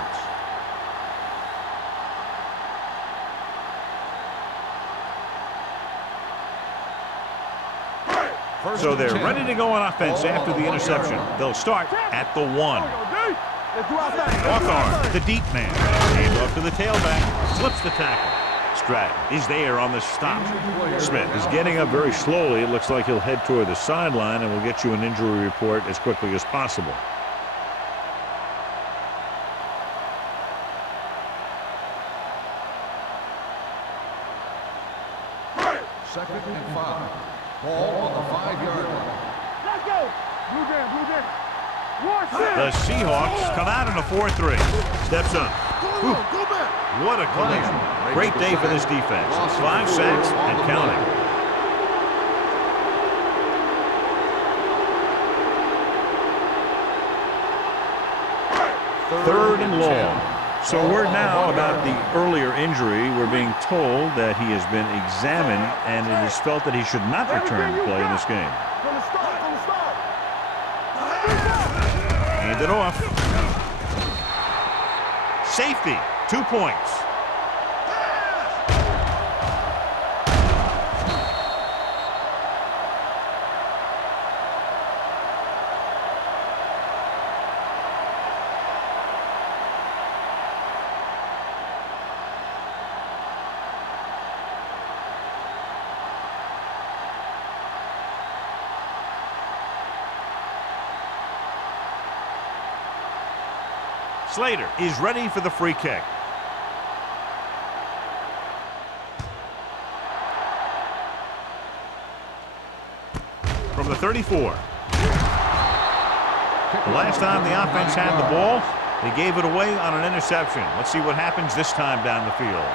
So they're ready to go on offense after the interception. They'll start at the 1. Hawthorne, the deep man. Hand off to the tailback. Slips the tackle. Stratton is there on the stop. Smith is getting up very slowly. It looks like he'll head toward the sideline, and we'll get you an injury report as quickly as possible. Second and 5. Ball on the 5-yard line. Let's go. Blue jam, blue jam. The Seahawks come out in a 4-3. Steps up. Go back. What a collision. Great day for this defense. 5 sacks and counting. Third and long. So word now about the earlier injury. We're being told that he has been examined, and it is felt that he should not return to play in this game. From the start, from the start. Hand it off. Safety, 2 points. Slater is ready for the free kick. From the 34. The last time the offense had the ball, they gave it away on an interception. Let's see what happens this time down the field.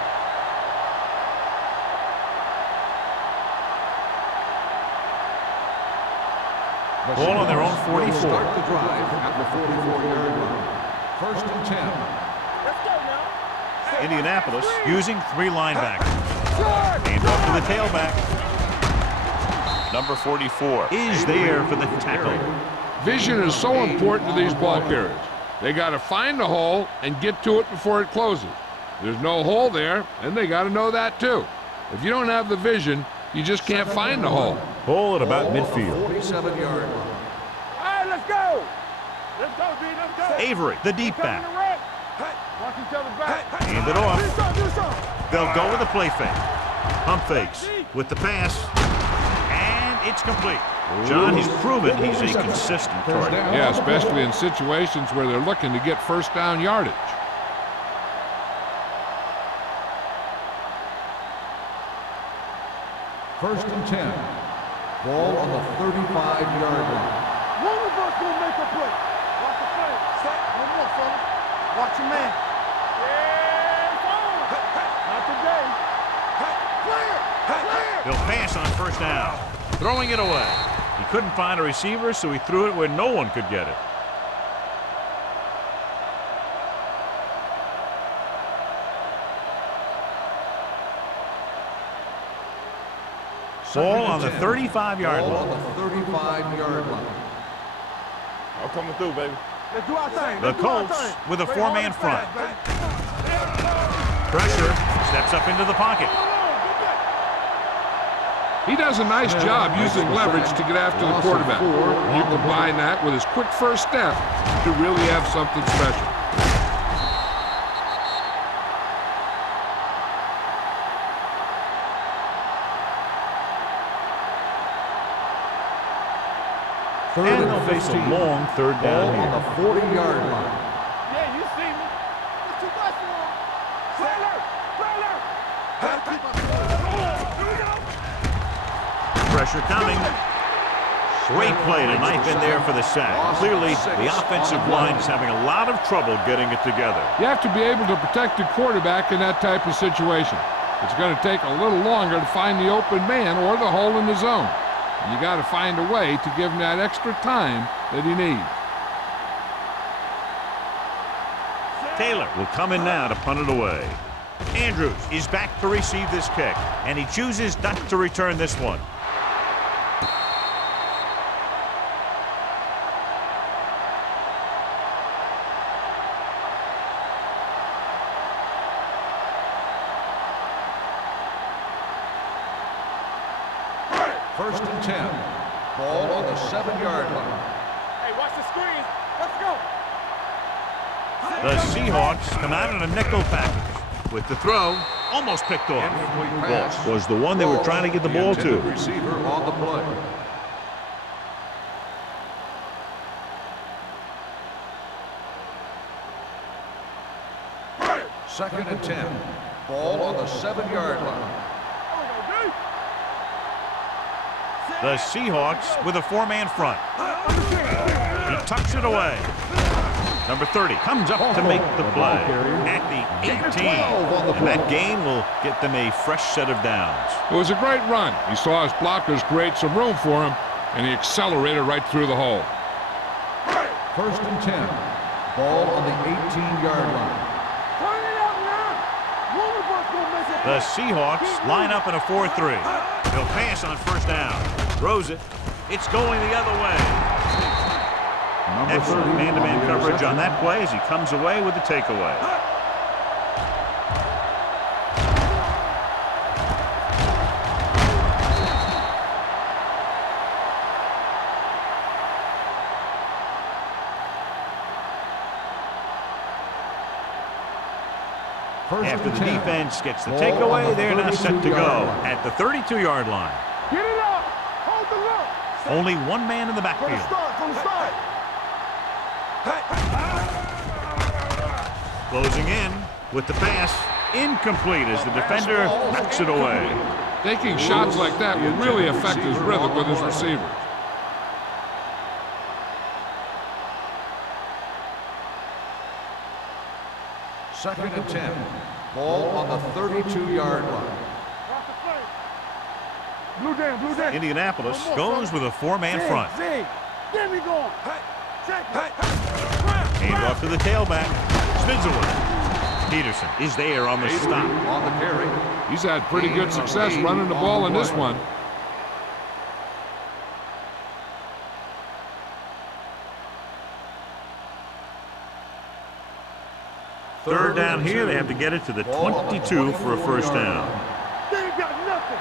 Ball on their own 44. Start the drive at the 44-yard line. First and 10. Let's go now. Indianapolis using 3 linebackers. Hand off to the tailback. Number 44 is there for the tackle. Vision is so important to these ball carriers. They got to find the hole and get to it before it closes. There's no hole there, and they got to know that too. If you don't have the vision, you just can't find the hole. Ball at about midfield. 47-yard line. All right, let's go. Let's go, B. Let's go. Avery, the deep back. Watch each other back. Hand it off. Do something. They'll go with a play fake. Pump fakes with the pass. And it's complete. John, he's proven he's a consistent target. Yeah, especially in situations where they're looking to get first down yardage. First and 10. Ball on the 35-yard line. One of us will make a play. Watch the play. Set. One more, fella. Watch your man. Yeah, it's on. Not today. Clear. They'll pass on first down. Throwing it away. He couldn't find a receiver, so he threw it where no one could get it. Ball on the 35-yard Ball line. on the 35-yard line. I'm coming through, baby. Let's do our thing. The Colts with a 4-man front. Pressure. Steps up into the pocket. He does a nice job using leverage to get after the quarterback. You combine that with his quick first step to really have something special. And they'll face a long third down Ball on the here. 40-yard line. Yeah, you see me. What you got for him? Trailer. Pressure coming. Great play to knife in there for the sack. Clearly, the offensive line is having a lot of trouble getting it together. You have to be able to protect the quarterback in that type of situation. It's going to take a little longer to find the open man or the hole in the zone. And you got to find a way to give him that extra time that he needs. Taylor will come in now to punt it away. Andrews is back to receive this kick, and he chooses not to return this one. First and 10. Ball on the 7-yard line. Hey, watch the screen. Let's go. The Seahawks come out in a nickel package. With the throw, almost picked off. Incomplete pass. Was the one they were trying to get the ball to. Receiver on the play. Second and 10. Ball on the 7-yard line. The Seahawks with a 4-man front. He tucks it away. Number 30 comes up to make the play at the 18. And that gain will get them a fresh set of downs. It was a great run. He saw his blockers create some room for him, and he accelerated right through the hole. First and 10. Ball on the 18-yard line. The Seahawks line up in a 4-3. He'll pass on first down. Throws it. It's going the other way. Excellent man-to-man coverage on that play as he comes away with the takeaway. After the defense gets the takeaway, they're now set to go at the 32-yard line. Get it up. Hold the look. Only one man in the backfield. From the start. Closing in with the pass. Incomplete as the defender knocks it away. Taking shots like that will really affect his rhythm with his receivers. Second and 10. Ball on the 32-yard line. Blue down. Indianapolis goes with a 4-man front. Zig. Get me going. Hand off to the tailback. Spins away. Peterson is there on the stop. On the carry. He's had pretty good success running the ball in this one. Third down here. They have to get it to the 22 for a first down. They ain't got nothing.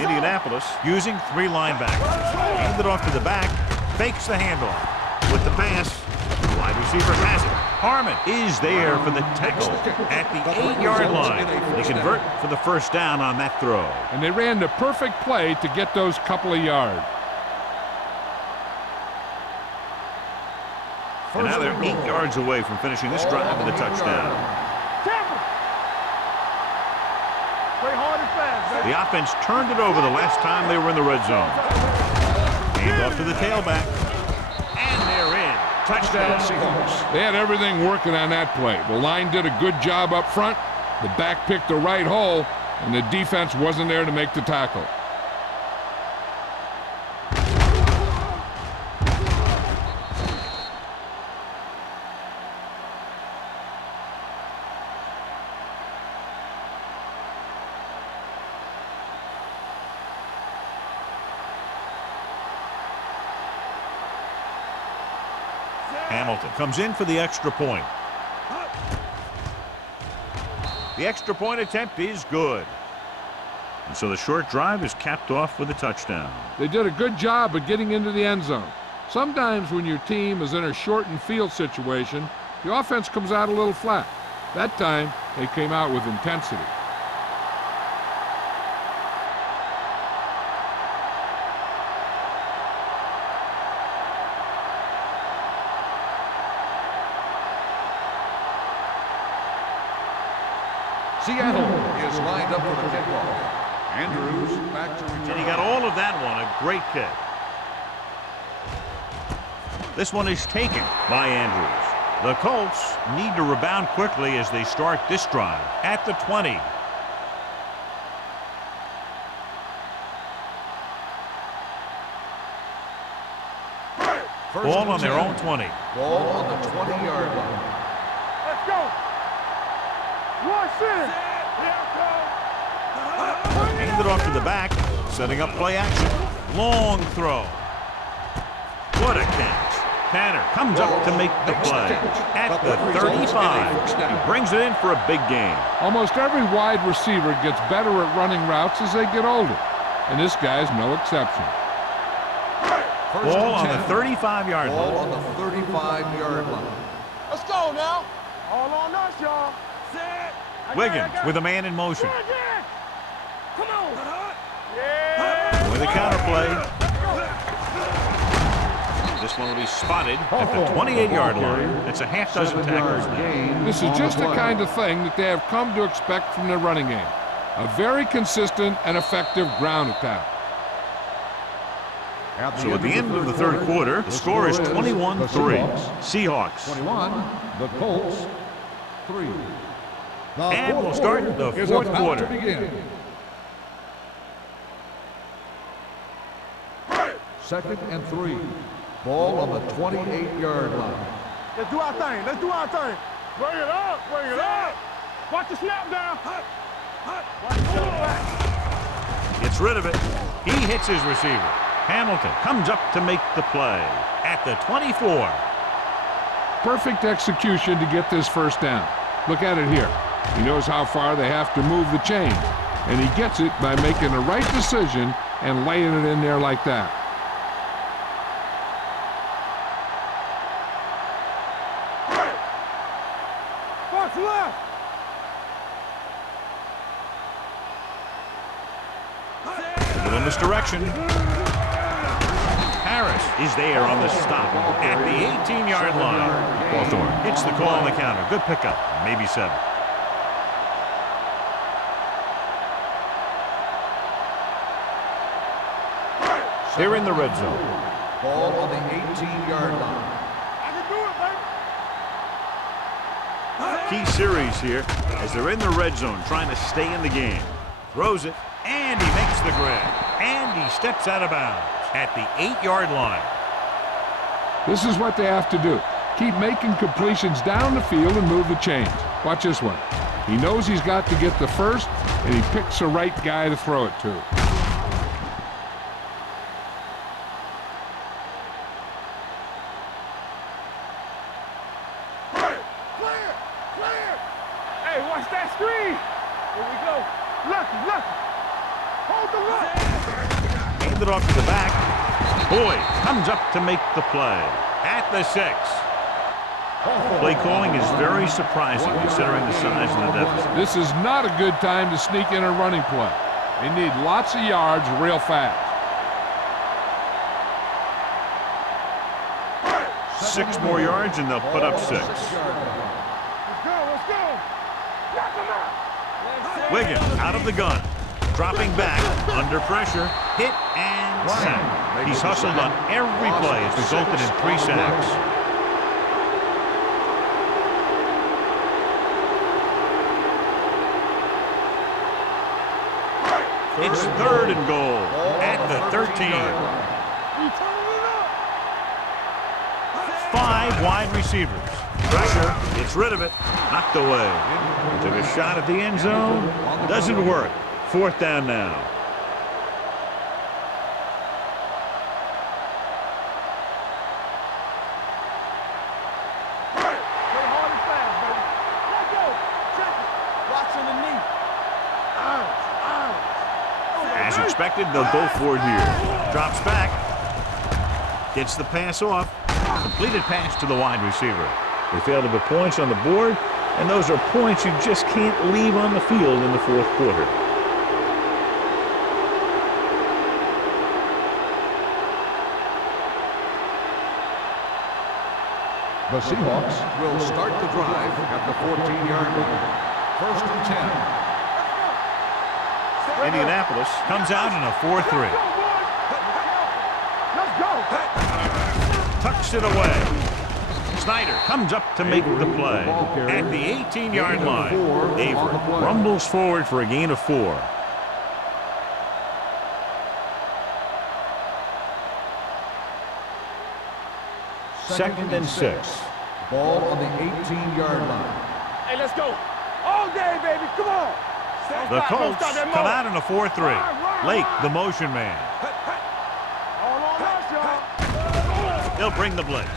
Indianapolis using 3 linebackers. Hand it off to the back. Fakes the handoff. With the pass, the wide receiver has it. Harmon is there for the tackle at the 8-yard line. They convert for the first down on that throw. And they ran the perfect play to get those couple of yards. And now they're 8 yards away from finishing this drive with a touchdown. Play hard and fast, baby. The offense turned it over the last time they were in the red zone. Hand off to the tailback. And they're in. Touchdown Seahawks. They had everything working on that play. The line did a good job up front. The back picked the right hole, and the defense wasn't there to make the tackle. Hamilton comes in for the extra point. The extra point attempt is good. And so the short drive is capped off with a touchdown. They did a good job of getting into the end zone. Sometimes when your team is in a shortened field situation, the offense comes out a little flat. That time, they came out with intensity. Seattle is lined up for the kickoff. Andrews back to return. And he got all of that one. A great kick. This one is taken by Andrews. The Colts need to rebound quickly as they start this drive at the 20. Ball on their own 20. Ball on the 20-yard line. Let's go. Rush in. Handed off to the back, setting up play action. Long throw. What a catch. Tanner comes up to make the play at the 35. He brings it in for a big gain. Almost every wide receiver gets better at running routes as they get older, and this guy's no exception. Ball on the 35-yard Ball line. on the 35-yard line. Let's go now. All on us, y'all. Wiggins with a man in motion. Come on. Yeah. With a counterplay. This one will be spotted at the 28-yard line. That's a half dozen tackles now. This is just the kind of thing that they have come to expect from their running game. A very consistent and effective ground attack. So at the end of the third quarter, the score is 21-3. Seahawks. 21, the Colts, 3. And we'll start the Is fourth about to quarter. begin. Second and 3. Ball on the 28-yard line. Let's do our thing. Let's do our thing. Bring it up. Bring it up. Watch the snap down. Watch the snap. Gets rid of it. He hits his receiver. Hamilton comes up to make the play at the 24. Perfect execution to get this first down. Look at it here. He knows how far they have to move the chain, and he gets it by making the right decision and laying it in there like that. Watch left. A little misdirection. Harris is there on the stop at the 18-yard line. Hawthorne hits the call on the counter. Good pickup. Maybe 7. They're in the red zone. Ball on the 18-yard line. I can do it, baby. Key series here as they're in the red zone trying to stay in the game. Throws it, and he makes the grab. And he steps out of bounds at the 8-yard line. This is what they have to do. Keep making completions down the field and move the chains. Watch this one. He knows he's got to get the first, and he picks the right guy to throw it to. Clear. Clear. Hey, watch that screen. Here we go. Lucky. Lucky. Hold the rock. Handed off to the back. Boyd comes up to make the play at the 6. Play calling is very surprising considering the size of the deficit. This is not a good time to sneak in a running play. They need lots of yards real fast. 6 more yards and they'll put up 6. Let's go. Let's go. Knock him out. Wiggins out of the gun. Dropping back under pressure. Hit and sack. He's hustled on every play. It's resulted in 3 sacks. It's 3rd and goal at the 13. 5 wide receivers. Pressure. Gets rid of it. Knocked away. He took a shot at the end zone. Doesn't work. 4th down now. Play hard and fast, baby. Let's go. Check it. Watching the knee. As expected, they'll go for it here. Drops back. Gets the pass off. Completed pass to the wide receiver. They failed to put points on the board, and those are points you just can't leave on the field in the 4th quarter. The Seahawks will start the drive at the 14-yard line. 1st and 10. Indianapolis comes out in a 4-3. Let's go. Tucks it away. Snyder comes up to make the play. At the 18-yard line, Avery rumbles forward for a gain of 4. Second and 6. Ball on the 18-yard line. Hey, let's go. All day, baby. Come on. The Colts come out in a 4-3. Lake, the motion man. All on us, y'all. They'll bring the blitz.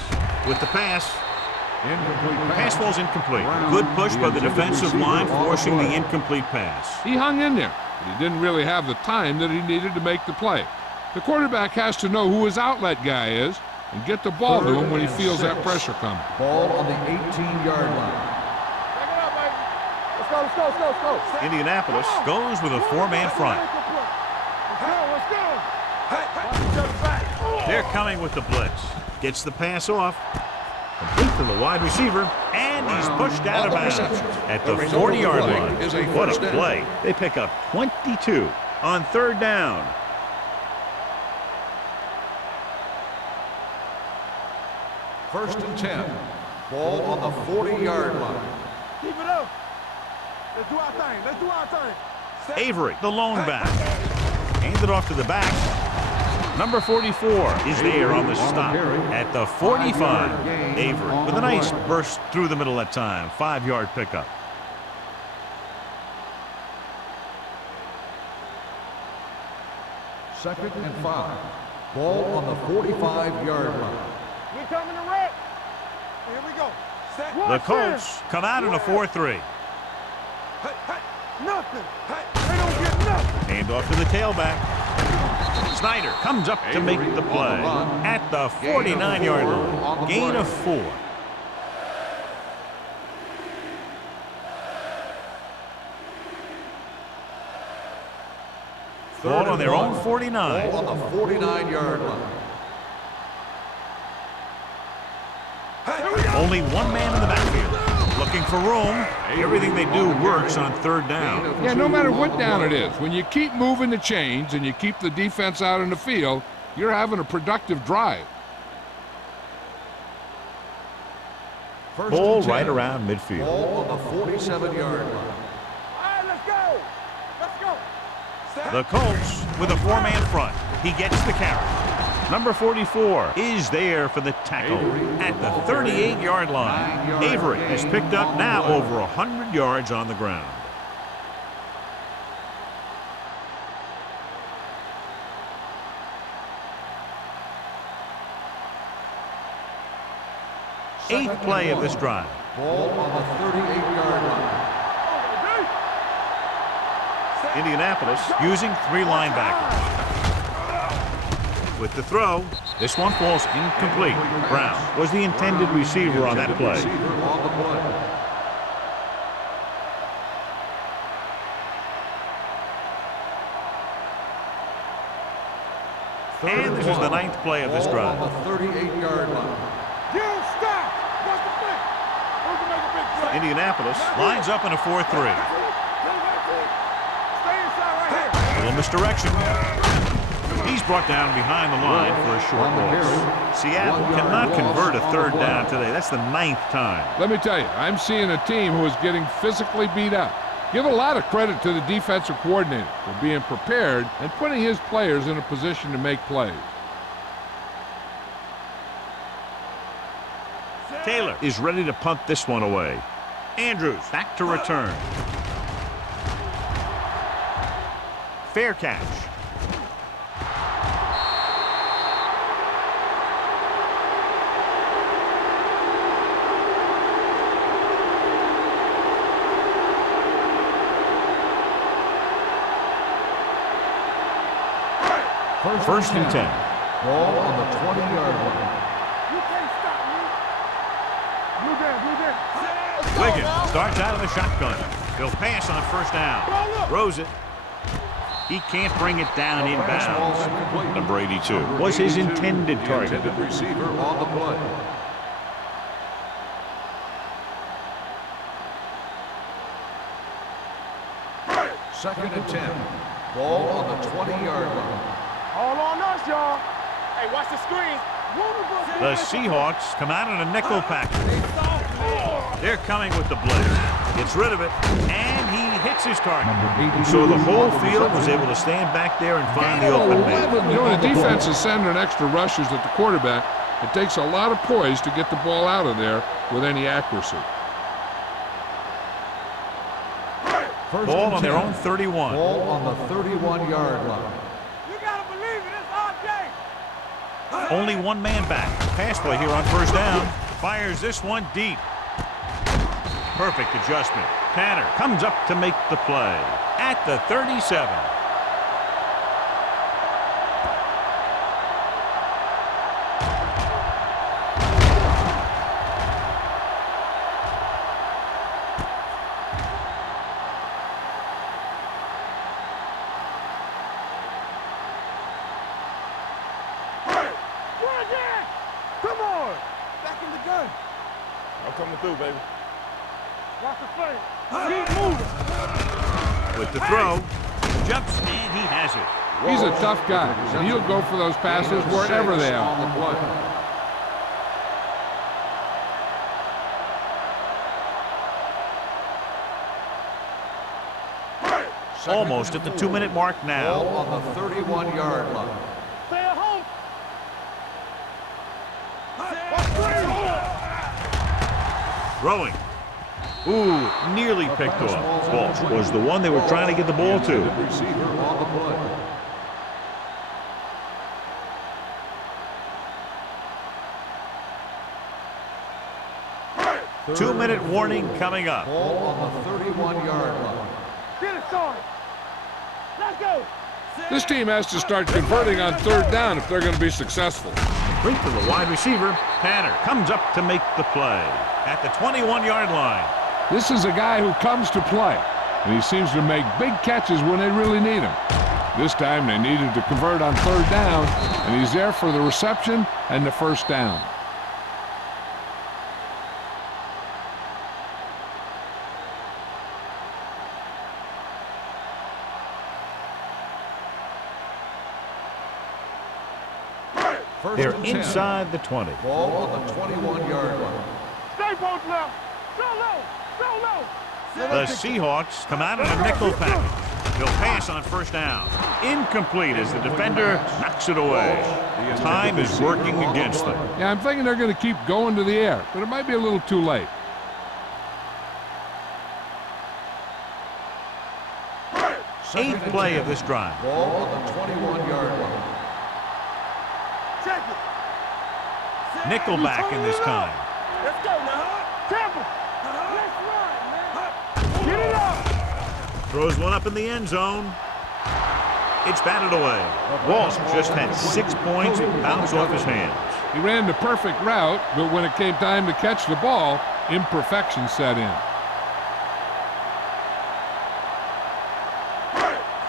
With the pass, Incomplete pass falls incomplete. Good push by the defensive line, forcing the incomplete pass. He hung in there, but he didn't really have the time that he needed to make the play. The quarterback has to know who his outlet guy is and get the ball to him when he feels that pressure coming. Ball on the 18-yard line. Back it up, baby. Let's go, let's go, let's go, let's go. Indianapolis goes with a 4-man front. Let's go, let's go. Watch each other back. They're coming with the blitz. Gets the pass off. Complete to the wide receiver, and he's pushed out of bounds at the 40-yard line. What a play. They pick up 22 on 3rd down. First and 10. Ball on the 40-yard line. Keep it up. Let's do our thing. Let's do our thing. Avery, the lone back. Handed off to the back. Number 44 is there on the stop at the 45. Avery with a nice burst through the middle that time. 5-yard pickup. Second and 5. Ball on the 45-yard line. We coming to wreck. Here we go. The Colts come out in a 4-3. Nothing. They don't get nothing. Hand off to the tailback. Snyder comes up to make the play at the 49-yard line. Gain of 4. Ball on their own 49. Ball on the 49-yard line. Only one man in the backfield. Looking for room. Everything they do works on 3rd down. Yeah, no matter what down it is, when you keep moving the chains and you keep the defense out in the field, you're having a productive drive. Ball right around midfield. Ball on the 47-yard line. All right, let's go. Let's go. The Colts with a 4-man front. He gets the carry. Number 44 is there for the tackle at the 38-yard line. Avery has picked up now over 100 yards on the ground. Eighth play of this drive. Ball on the 38-yard line. Indianapolis using 3 linebackers. With the throw, this one falls incomplete. Brown was the intended receiver on that play. And this is the 9th play of this drive. On the 38-yard line. You don't stop. What's the play? Who's gonna make a big play? Indianapolis lines up in a 4-3. Stay inside right here. Little misdirection. He's brought down behind the line for a short loss. Seattle cannot convert a 3rd down today. That's the 9th time. Let me tell you, I'm seeing a team who is getting physically beat up. Give a lot of credit to the defensive coordinator for being prepared and putting his players in a position to make plays. Taylor is ready to punt this one away. Andrews back to return. Fair catch. First and 10. Ball on the 20-yard line. You can't stop me. Blue down. Wiggins starts out of the shotgun. He'll pass on 1st down. Throws it. He can't bring it down inbounds. Number 82 was his intended target. Receiver on the play. Second and 10. Ball on the 20-yard line. All on us, y'all. Hey, watch the screen. The Seahawks come out in a nickel package. They're coming with the blitz. Gets rid of it, and he hits his target. So the whole field was able to stand back there and find the open man. You know, the defense is sending extra rushers at the quarterback. It takes a lot of poise to get the ball out of there with any accuracy. Ball on their own 31. Ball on the 31-yard line. You gotta believe it. It's our day. Only one man back. Pass play here on first down. Fires this one deep. Perfect adjustment. Tanner comes up to make the play at the 37. Come on. Back in the gun. I'm coming through, baby. Watch the play. Keep moving. With the throw, jumps and he has it. He's a tough guy, and he'll go for those passes wherever they On are. the play. Almost at the 2-minute mark Ball now. on the 31-yard line. Stay at home. Throwing. Ooh, nearly picked off. Ball was the one they were trying to get the ball to. Receiver on the play. Two-minute warning coming up. Ball on the 31-yard line. Get it started. Let's go. This team has to start converting on third down if they're going to be successful. Brink to the wide receiver. Tanner comes up to make the play at the 21-yard line. This is a guy who comes to play, and he seems to make big catches when they really need him. This time they needed to convert on third down, and he's there for the reception and the first down. They're inside the 20. Ball on the 21-yard line. Stay post left. Go low. Go low. The Seahawks come out in a nickel package. They'll pass on first down. Incomplete as the defender knocks it away. Time is working against them. Yeah, I'm thinking they're going to keep going to the air, but it might be a little too late. Eighth play of this drive. Ball on the 21-yard line. Check it. Nickelback in this time. Let's go now. Temple. Let's run, man. Get it up. Throws one up in the end zone. It's batted away. Walsh just had 6 points bounce off his hands. He ran the perfect route, but when it came time to catch the ball, imperfection set in.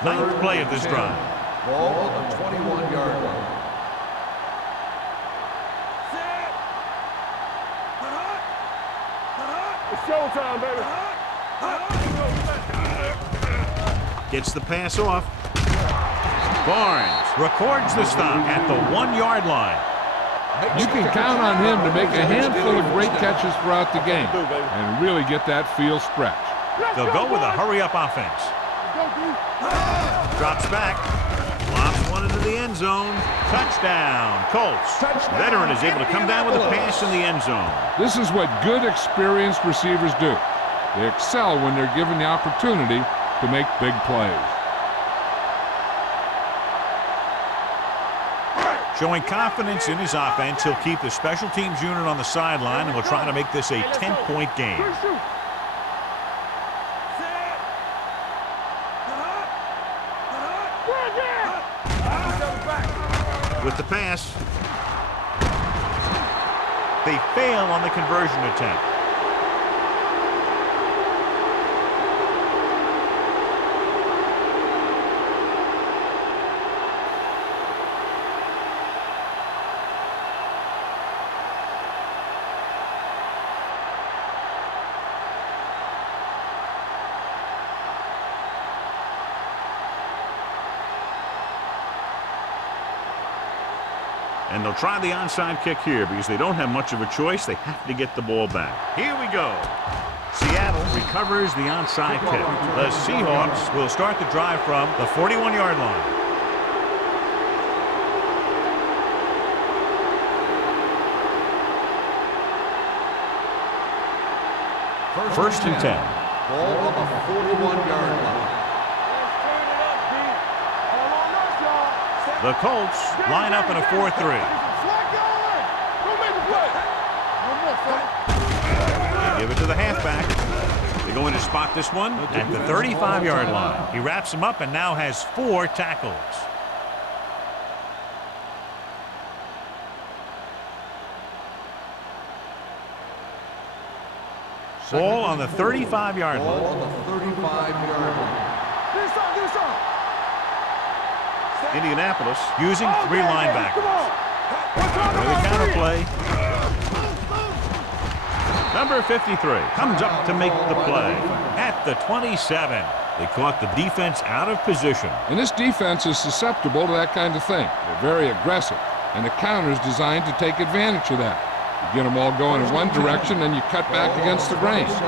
Ninth play of this drive. Ball on the 21-yard line. It's showtime, baby. Gets the pass off. Barnes records the stop at the 1-yard line. You can count on him to make a handful of great catches throughout the game and really get that field stretch. They'll go with a hurry-up offense. Drops back. Lobs one into the end zone. Touchdown, Colts. Veteran is able to come down with a pass in the end zone. This is what good, experienced receivers do. They excel when they're given the opportunity to make big plays. Showing confidence in his offense, he'll keep the special teams unit on the sideline and will try to make this a 10-point game. With the pass, they fail on the conversion attempt. And they'll try the onside kick here because they don't have much of a choice. They have to get the ball back. Here we go. Seattle recovers the onside kick. The Seahawks will start the drive from the 41-yard line. First and 10. Ball on the 41-yard line. The Colts line up in a 4-3. They give it to the halfback. They're going to spot this one at the 35-yard line. He wraps him up and now has 4 tackles. Ball on the 35-yard line. Ball on the 35-yard line. Indianapolis using 3 linebackers. With a counter play. Number 53 comes up to make the play at the 27. They caught the defense out of position. And this defense is susceptible to that kind of thing. They're very aggressive, and the counter is designed to take advantage of that. You get them all going in one direction, and you cut back against the grain. Let's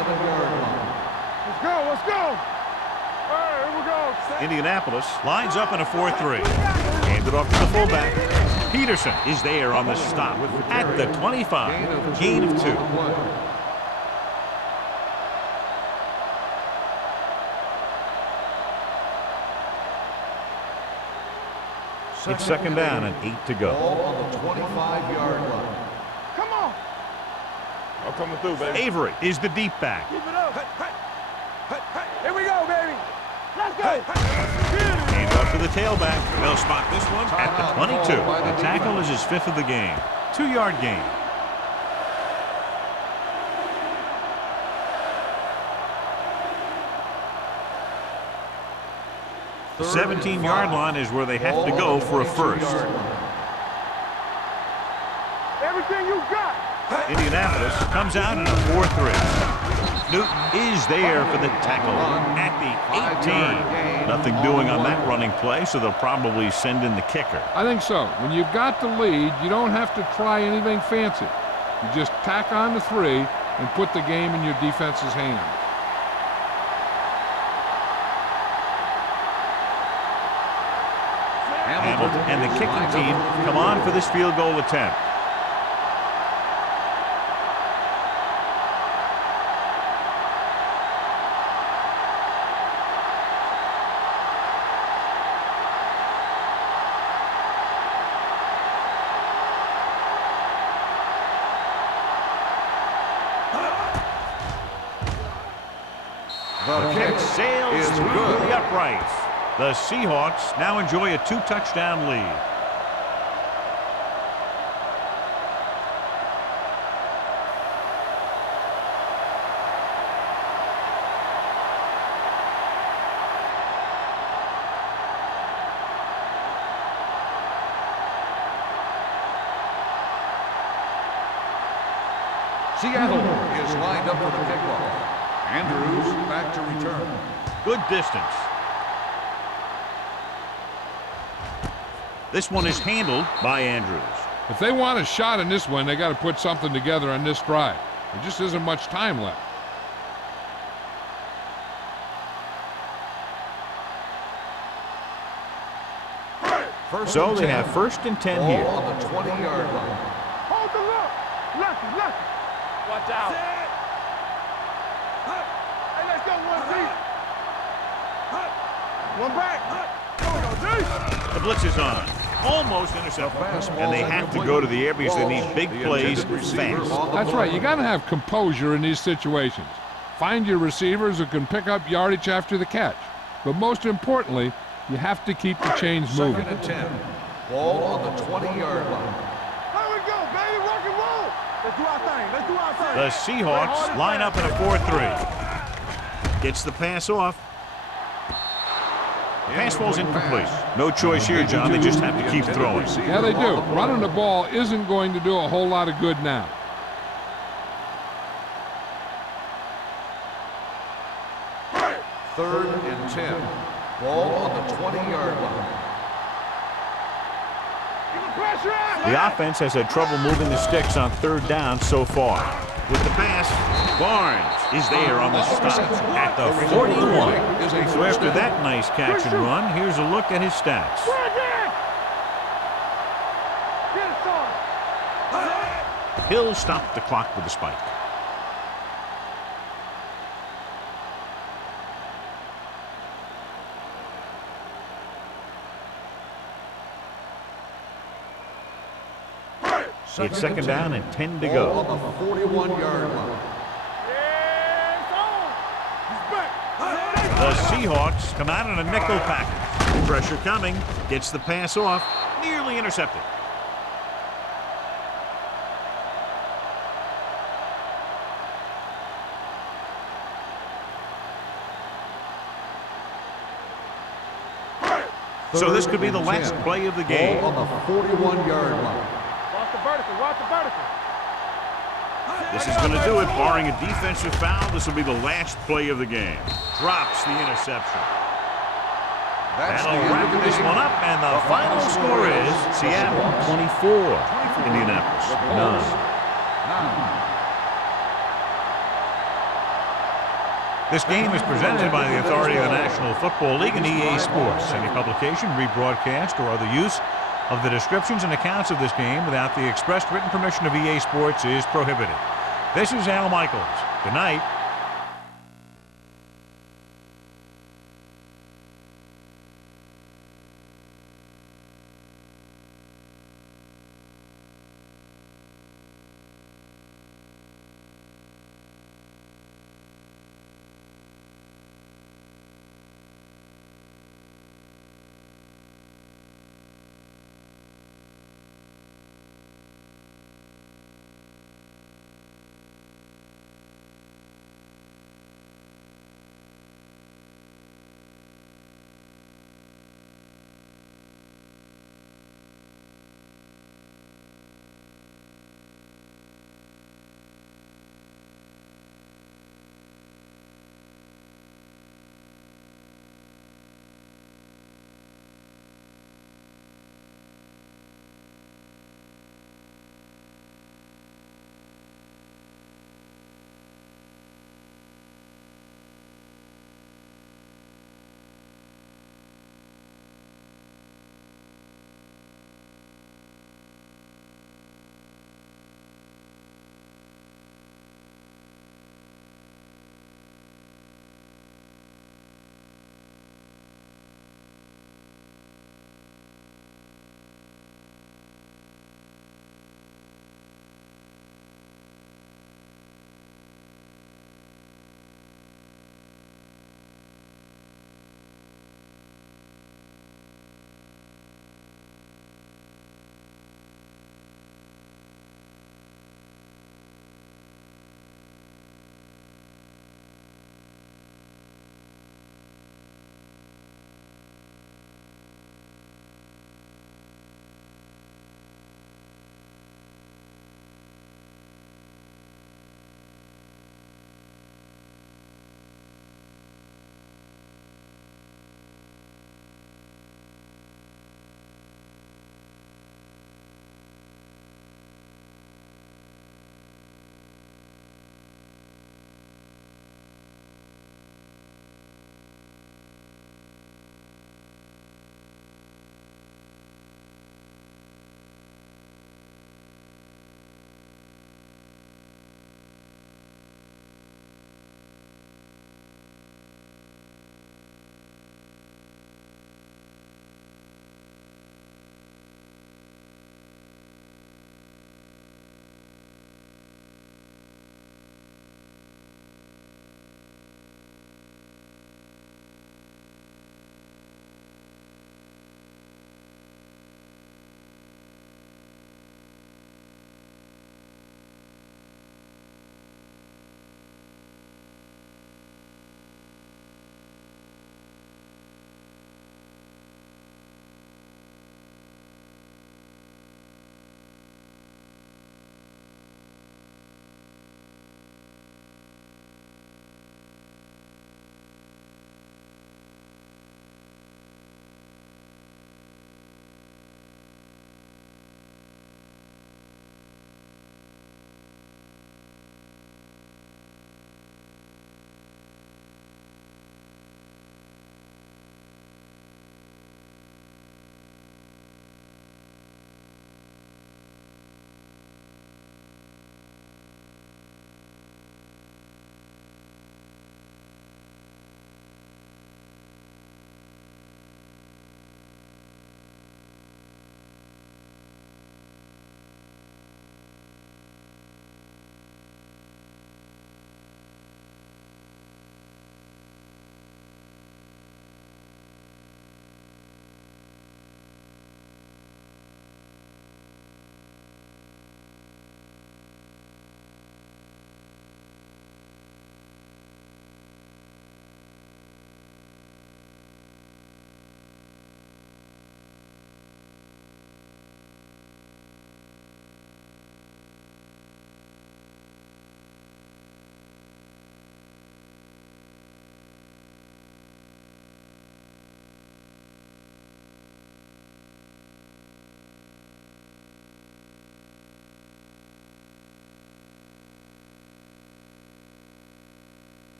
go, let's go. All right, here we go. Indianapolis lines up in a 4-3. Hand it off to the fullback. Peterson is there on the stop at the 25. Gain of 2. It's second down and 8 to go. Ball on the 25-yard line. Come on. I'm coming through, baby. Avery is the deep back. Keep it up. Here we go, baby. Let's go. Hand off to the tailback. They'll spot this one at the 22. The tackle is his 5th of the game. 2-yard gain. 17-yard line is where they have to go for a first. Everything you got. Indianapolis comes out in a 4-3. Newton is there for the tackle at the 18. Nothing doing on that running play, so they'll probably send in the kicker. I think so. When you've got the lead, you don't have to try anything fancy. You just tack on the 3 and put the game in your defense's hands. Hamilton and the kicking team come on for this field goal attempt. The kick sails through the uprights. The Seahawks now enjoy a 2-touchdown lead. Seattle is lined up for the kickoff. Andrews back to return. Good distance. This one is handled by Andrews. If they want a shot in this one, they got to put something together on this drive. There just isn't much time left. So they have first and 10 here. Ball on the 20-yard line. Hold the look. Left. Watch out. Hey, let's go, 1 deep. One back. Go, D. The blitz is on. Almost intercepted. And they have to go to the air because they need big plays fast. That's right. You got to have composure in these situations. Find your receivers who can pick up yardage after the catch. But most importantly, you have to keep the chains moving. Second and 10. Ball on the 20-yard line. There we go, baby. Rock and roll. Let's do our thing. The Seahawks line up in a 4-3. Gets the pass off. Pass falls incomplete. No choice here, John. They just have to keep throwing. Yeah, they do. Running the ball isn't going to do a whole lot of good now. Third and 10. Ball on the 20-yard line. The offense has had trouble moving the sticks on third down so far. With the pass, Barnes is there on the stop at the 41. So after that nice catch and run, here's a look at his stats. He'll stop the clock with a spike. It's second down and 10 to go. On the 41-yard line. The Seahawks come out in a nickel package. Pressure coming. Gets the pass off. Nearly intercepted. So this could be the last play of the game. Ball on the 41-yard line. Watch the vertical, watch the vertical. This is going to do it. Barring a defensive foul, this will be the last play of the game. Drops the interception. That'll wrap this one up, and the final score is Seattle 24, Indianapolis 9. This game is presented by the authority of the National Football League and EA Sports. Any publication, rebroadcast, or other use of the descriptions and accounts of this game without the expressed written permission of EA Sports is prohibited. This is Al Michaels. Good night.